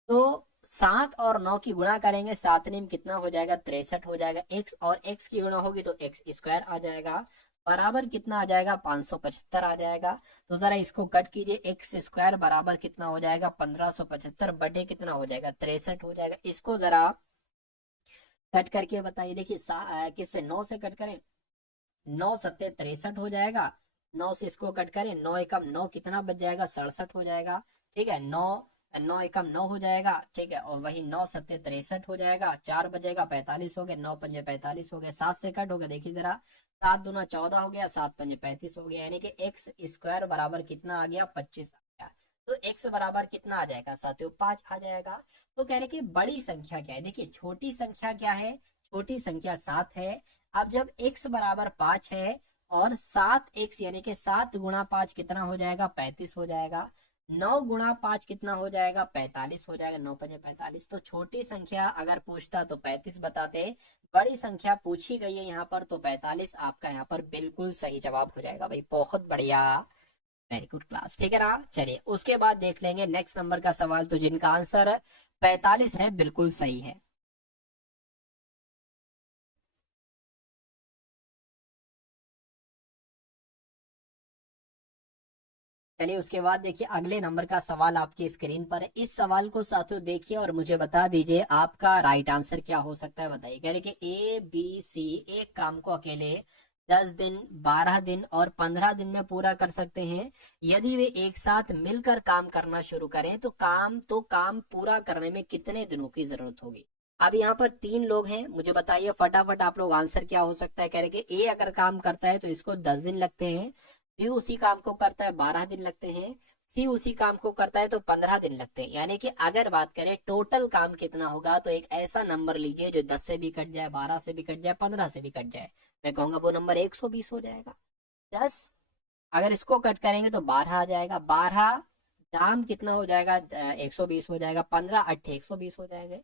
तो 7 और 9 की गुणा करेंगे, 7 नीम कितना हो जाएगा, 63 हो जाएगा। x और x की गुणा होगी तो x स्क्वायर आ जाएगा। बराबर कितना आ जाएगा, 575 आ जाएगा। तो जरा इसको कट कीजिए, एक्स स्क्वायर बराबर कितना हो जाएगा, 1575 बटे कितना हो जाएगा, 63 हो जाएगा। इसको जरा कट करके बताइए। देखिए किससे, 9 से कट करें, 9 सत्ते 63 हो जाएगा। 9 से इसको कट करें, 9 एकम 9 कितना बच जाएगा, 67 हो जाएगा। ठीक है, 9 9 एकम 9 हो जाएगा। ठीक है, और वही 9 सत्ते 63 हो जाएगा, 4 बचेगा, 45 हो गए, 9 पंजे 45 हो गए, 7 से कट हो गया। देखिए जरा, 7 दूना 14 हो गया, 7 पंजे 35 हो गया, यानी कि एक्स स्क्वायर बराबर कितना आ गया, 25 आ गया। तो एक्स बराबर कितना आ जाएगा साथियों, 5 आ जाएगा। तो कह रहे कि बड़ी संख्या क्या है, देखिए छोटी संख्या क्या है, छोटी संख्या 7 है। अब जब x बराबर 5 है और 7x यानी कि 7 गुणा 5 कितना हो जाएगा, 35 हो जाएगा। 9 गुणा 5 कितना हो जाएगा, 45 हो जाएगा। 9 पंजे 45। तो छोटी संख्या अगर पूछता तो 35 बताते, बड़ी संख्या पूछी गई है यहाँ पर तो 45 आपका यहाँ पर बिल्कुल सही जवाब हो जाएगा भाई। बहुत बढ़िया, वेरी गुड क्लास। ठीक है ना, चलिए उसके बाद देख लेंगे नेक्स्ट नंबर का सवाल, तो जिनका आंसर 45 है बिल्कुल सही है। चलिए उसके बाद देखिए अगले नंबर का सवाल आपकी स्क्रीन पर है। इस सवाल को साथियों देखिए और मुझे बता दीजिए आपका राइट आंसर क्या हो सकता है, बताइए। कह रहे कि ए बी सी एक काम को अकेले 10 दिन, 12 दिन और 15 दिन में पूरा कर सकते हैं। यदि वे एक साथ मिलकर काम करना शुरू करें तो काम पूरा करने में कितने दिनों की जरूरत होगी। अब यहाँ पर 3 लोग हैं, मुझे बताइए फटाफट आप लोग आंसर क्या हो सकता है। कह रहे कि ए अगर काम करता है तो इसको 10 दिन लगते हैं, बी उसी काम को करता है 12 दिन लगते हैं, सी उसी काम को करता है तो 15 दिन लगते हैं। यानी कि अगर बात करें टोटल काम कितना होगा तो एक ऐसा नंबर लीजिए जो 10 से भी कट जाए, 12 से भी कट जाए, 15 से भी कट जाए। मैं कहूंगा वो नंबर 120 हो जाएगा। 10 अगर इसको कट करेंगे तो 12 आ जाएगा, 12 दाम कितना हो जाएगा, 120 हो जाएगा, 15 अट्ठे 120 हो जाएगा।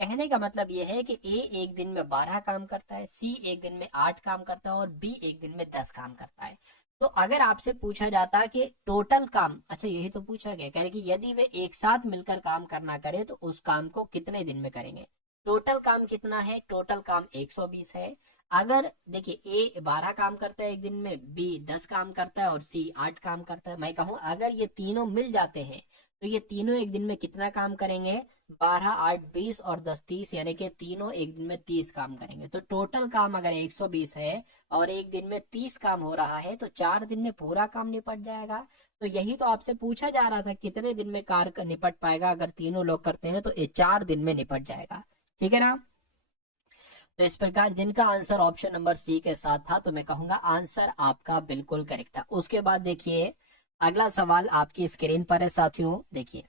कहने का मतलब यह है कि ए एक दिन में 12 काम करता है, सी एक दिन में 8 काम करता है और बी एक दिन में 10 काम करता है। तो अगर आपसे पूछा जाता कि टोटल काम, अच्छा यही तो पूछा गया, कह रहे कि यदि वे एक साथ मिलकर काम करना करे तो उस काम को कितने दिन में करेंगे। टोटल काम कितना है, टोटल काम 120 है। अगर देखिए ए 12 काम करता है एक दिन में, बी 10 काम करता है और सी 8 काम करता है। मैं कहूं अगर ये तीनों मिल जाते हैं तो ये तीनों एक दिन में कितना काम करेंगे, 12 8 20 और 10 30, यानी कि तीनों एक दिन में 30 काम करेंगे। तो टोटल काम अगर 120 है और एक दिन में 30 काम हो रहा है तो 4 दिन में पूरा काम निपट जाएगा। तो यही तो आपसे पूछा जा रहा था कितने दिन में कार्य निपट पाएगा, अगर तीनों लोग करते हैं तो ये 4 दिन में निपट जाएगा। ठीक है ना। तो इस प्रकार जिनका आंसर ऑप्शन नंबर सी के साथ था तो मैं कहूंगा आंसर आपका बिल्कुल करेक्ट था। उसके बाद देखिए अगला सवाल आपकी स्क्रीन पर है साथियों, देखिए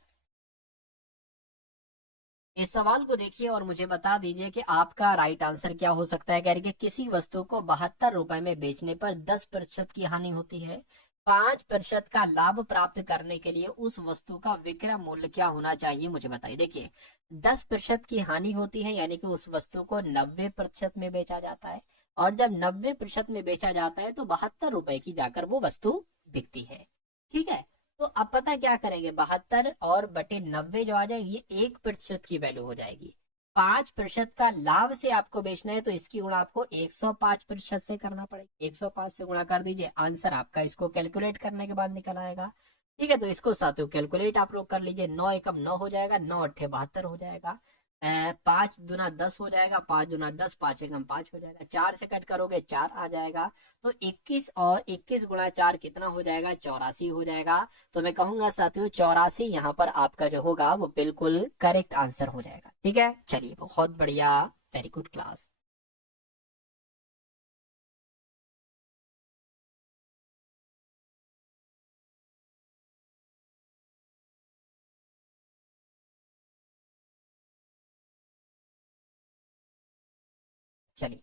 इस सवाल को देखिए और मुझे बता दीजिए कि आपका राइट आंसर क्या हो सकता है। कह रही कि किसी वस्तु को 72 रुपए में बेचने पर 10% की हानि होती है। 5% का लाभ प्राप्त करने के लिए उस वस्तु का विक्रय मूल्य क्या होना चाहिए, मुझे बताइए। देखिए 10% की हानि होती है यानी कि उस वस्तु को 90% में बेचा जाता है, और जब 90% में बेचा जाता है तो 72 रुपए की जाकर वो वस्तु बिकती है। ठीक है, तो अब पता क्या करेंगे, 72 और बटे 90 जो आ जाएगी ये 1% की वैल्यू हो जाएगी। 5% का लाभ से आपको बेचना है तो इसकी गुणा आपको 105% से करना पड़ेगा। 105 से गुणा कर दीजिए, आंसर आपका इसको कैलकुलेट करने के बाद निकल आएगा। ठीक है, तो इसको साथियों कैलकुलेट आप लोग कर लीजिए। 9 एकम 9 हो जाएगा, 9 अट्ठे 72 हो जाएगा। 5 दूना 10 हो जाएगा, 5 दूना 10, 5 एकम 5 हो जाएगा। 4 से कट करोगे 4 आ जाएगा। तो 21 और 21 गुणा 4 कितना हो जाएगा, 84 हो जाएगा। तो मैं कहूंगा साथियों 84 यहाँ पर आपका जो होगा वो बिल्कुल करेक्ट आंसर हो जाएगा। ठीक है, चलिए बहुत बढ़िया, वेरी गुड क्लास। चलिए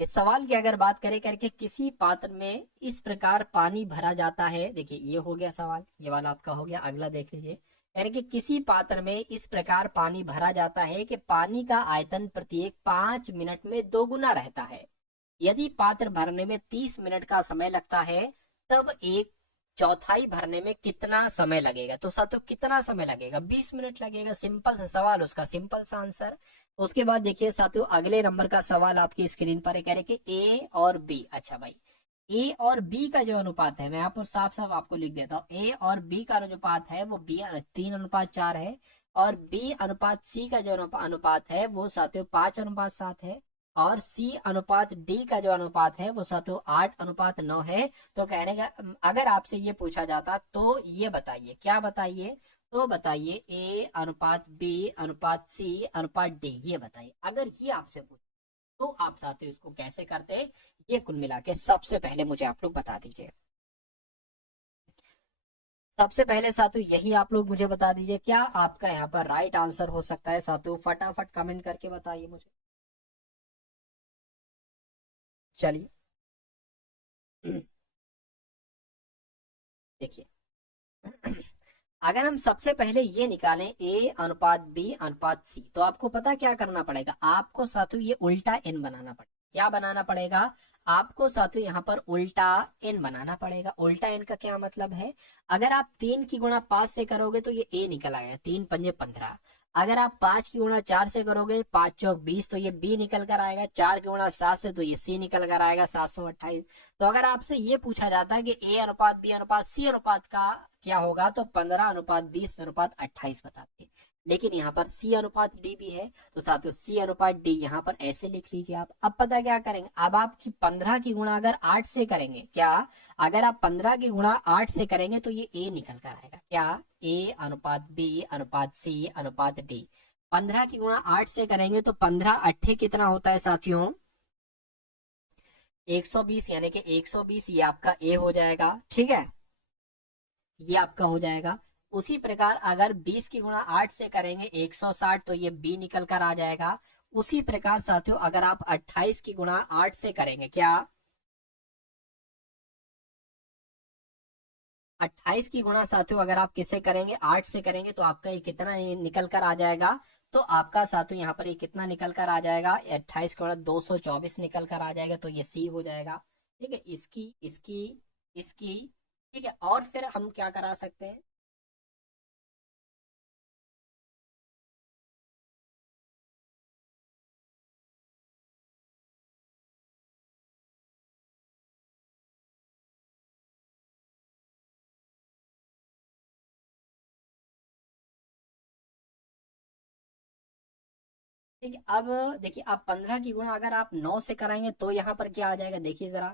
इस सवाल की अगर बात करें करके किसी पात्र में इस प्रकार पानी भरा जाता है। देखिए ये हो गया सवाल, ये वाला आपका हो गया। अगला देख लीजिए, यानी कि किसी पात्र में इस प्रकार पानी भरा जाता है कि पानी का आयतन प्रत्येक 5 मिनट में दोगुना रहता है। यदि पात्र भरने में 30 मिनट का समय लगता है तब एक चौथाई भरने में कितना समय लगेगा। तो साथियों कितना समय लगेगा, 20 मिनट लगेगा। सिंपल सा सवाल, उसका सिंपल सा आंसर उसके बाद देखिए साथियों अगले नंबर का सवाल आपकी स्क्रीन पर है, कह रहे कि ए और बी। अच्छा भाई, ए और बी का जो अनुपात है, मैं यहाँ पर साफ साफ आपको लिख देता हूँ, ए और बी का अनुपात है वो बी 3:4 है, और बी अनुपात सी का जो अनुपात है वो साथियों 5:7 है, और सी अनुपात डी का जो अनुपात है वो साथियों 8:9 है। तो कहने का अगर आपसे ये पूछा जाता तो ये बताइए, क्या बताइए, तो बताइए ए अनुपात बी अनुपात सी अनुपात डी, ये बताइए। अगर ये आपसे पूछे तो आप साथियों इसको कैसे करते हैं, ये कुल मिला के सबसे पहले मुझे आप लोग बता दीजिए। सबसे पहले साथियों यही आप लोग मुझे बता दीजिए, क्या आपका यहाँ पर राइट आंसर हो सकता है साथियों, फटाफट कमेंट करके बताइए मुझे। चलिए देखिए, अगर हम सबसे पहले ये निकालें ए अनुपात बी अनुपात सी, तो आपको पता क्या करना पड़ेगा, आपको साथियों ये उल्टा एन बनाना पड़ेगा। क्या बनाना पड़ेगा आपको साथियों, यहाँ पर उल्टा एन बनाना पड़ेगा। उल्टा एन का क्या मतलब है, अगर आप 3 की गुणा 5 से करोगे तो ये ए निकल आएगा, 3 पंजे 15। अगर आप 5 की गुणा 4 से करोगे, 5 चौक 20, तो ये बी निकल कर आएगा। 4 की गुणा 7 से तो ये सी निकल कर आएगा, 728। तो अगर आपसे ये पूछा जाता है कि ए अनुपात बी अनुपात सी अनुपात का क्या होगा, तो 15:20:28 बताते। लेकिन यहाँ पर सी अनुपात डी भी है, तो साथियों सी अनुपात डी यहाँ पर ऐसे लिख लीजिए आप। अब पता क्या करेंगे, अब आपकी 15 की गुणा अगर 8 से करेंगे, क्या अगर आप 15 की गुणा 8 से करेंगे तो ये ए निकल कर आएगा, क्या ए अनुपात बी अनुपात सी अनुपात डी। 15 की गुणा 8 से करेंगे तो 15 अट्ठे कितना होता है साथियों, 120, यानी कि 120 ये आपका ए हो जाएगा। ठीक है, ये आपका हो जाएगा। उसी प्रकार अगर 20 की गुणा 8 से करेंगे 160, तो ये बी निकल कर आ जाएगा। उसी प्रकार साथियों अगर आप 28 की गुणा 8 से करेंगे, क्या 28 की गुणा साथियों अगर आप किससे करेंगे, 8 से करेंगे, तो आपका ये कितना निकल कर आ जाएगा, तो आपका साथियों यहाँ पर ये कितना निकल कर आ जाएगा, 28 की गुणा 224 निकल कर आ जाएगा, तो ये सी हो जाएगा। ठीक है, इसकी इसकी इसकी, ठीक है। और फिर हम क्या करा सकते हैं, ठीक है। अब देखिए, आप 15 की गुणा अगर आप 9 से कराएंगे तो यहाँ पर क्या आ जाएगा, देखिए जरा,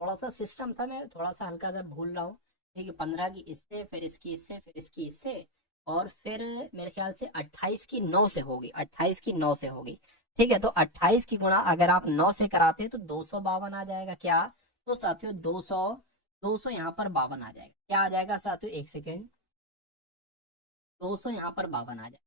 थोड़ा सा सिस्टम था, मैं थोड़ा सा हल्का सा भूल रहा हूँ। ठीक है, 15 की इससे, फिर इसकी इससे, फिर इसकी इससे, और फिर मेरे ख्याल से 28 की 9 से होगी, 28 की 9 से होगी। ठीक है, तो 28 की गुणा अगर आप 9 से कराते हैं तो 252 आ जाएगा, क्या, तो साथियों 200 यहाँ पर 52 आ जाएगा। क्या आ जाएगा साथियों, एक सेकेंड, 200 यहाँ पर 52 आ जाएगा।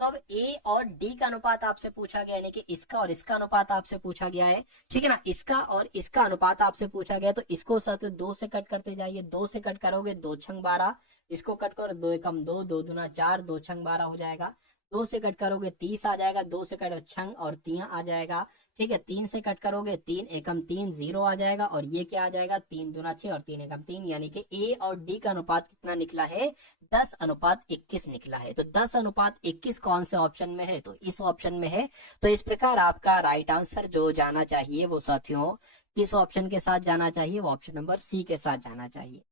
तो अब ए और डी का अनुपात आपसे पूछा गया, यानी कि इसका और इसका अनुपात आपसे पूछा गया है। ठीक है ना, इसका और इसका अनुपात आपसे पूछा गया, तो इसको साथ 2 से कट करते जाइए। 2 से कट करोगे 2 छंग 12, इसको कट करो 2 एकम 2, 2 दूना 4, 2 छंग 12 हो जाएगा। 2 से कट करोगे 30 आ जाएगा, 2 से कट छंग और 3 आ जाएगा। ठीक है, 3 से कट करोगे 3 एकम 3, 0 आ जाएगा, और ये क्या आ जाएगा, 3 दूना 6 और 3 एकम 3, यानी कि ए और डी का अनुपात कितना निकला है, 10:21 निकला है। तो 10:21 कौन से ऑप्शन में है, तो इस ऑप्शन में है। तो इस प्रकार आपका राइट आंसर जो जाना चाहिए वो साथियों किस ऑप्शन के साथ जाना चाहिए, वो ऑप्शन नंबर सी के साथ जाना चाहिए।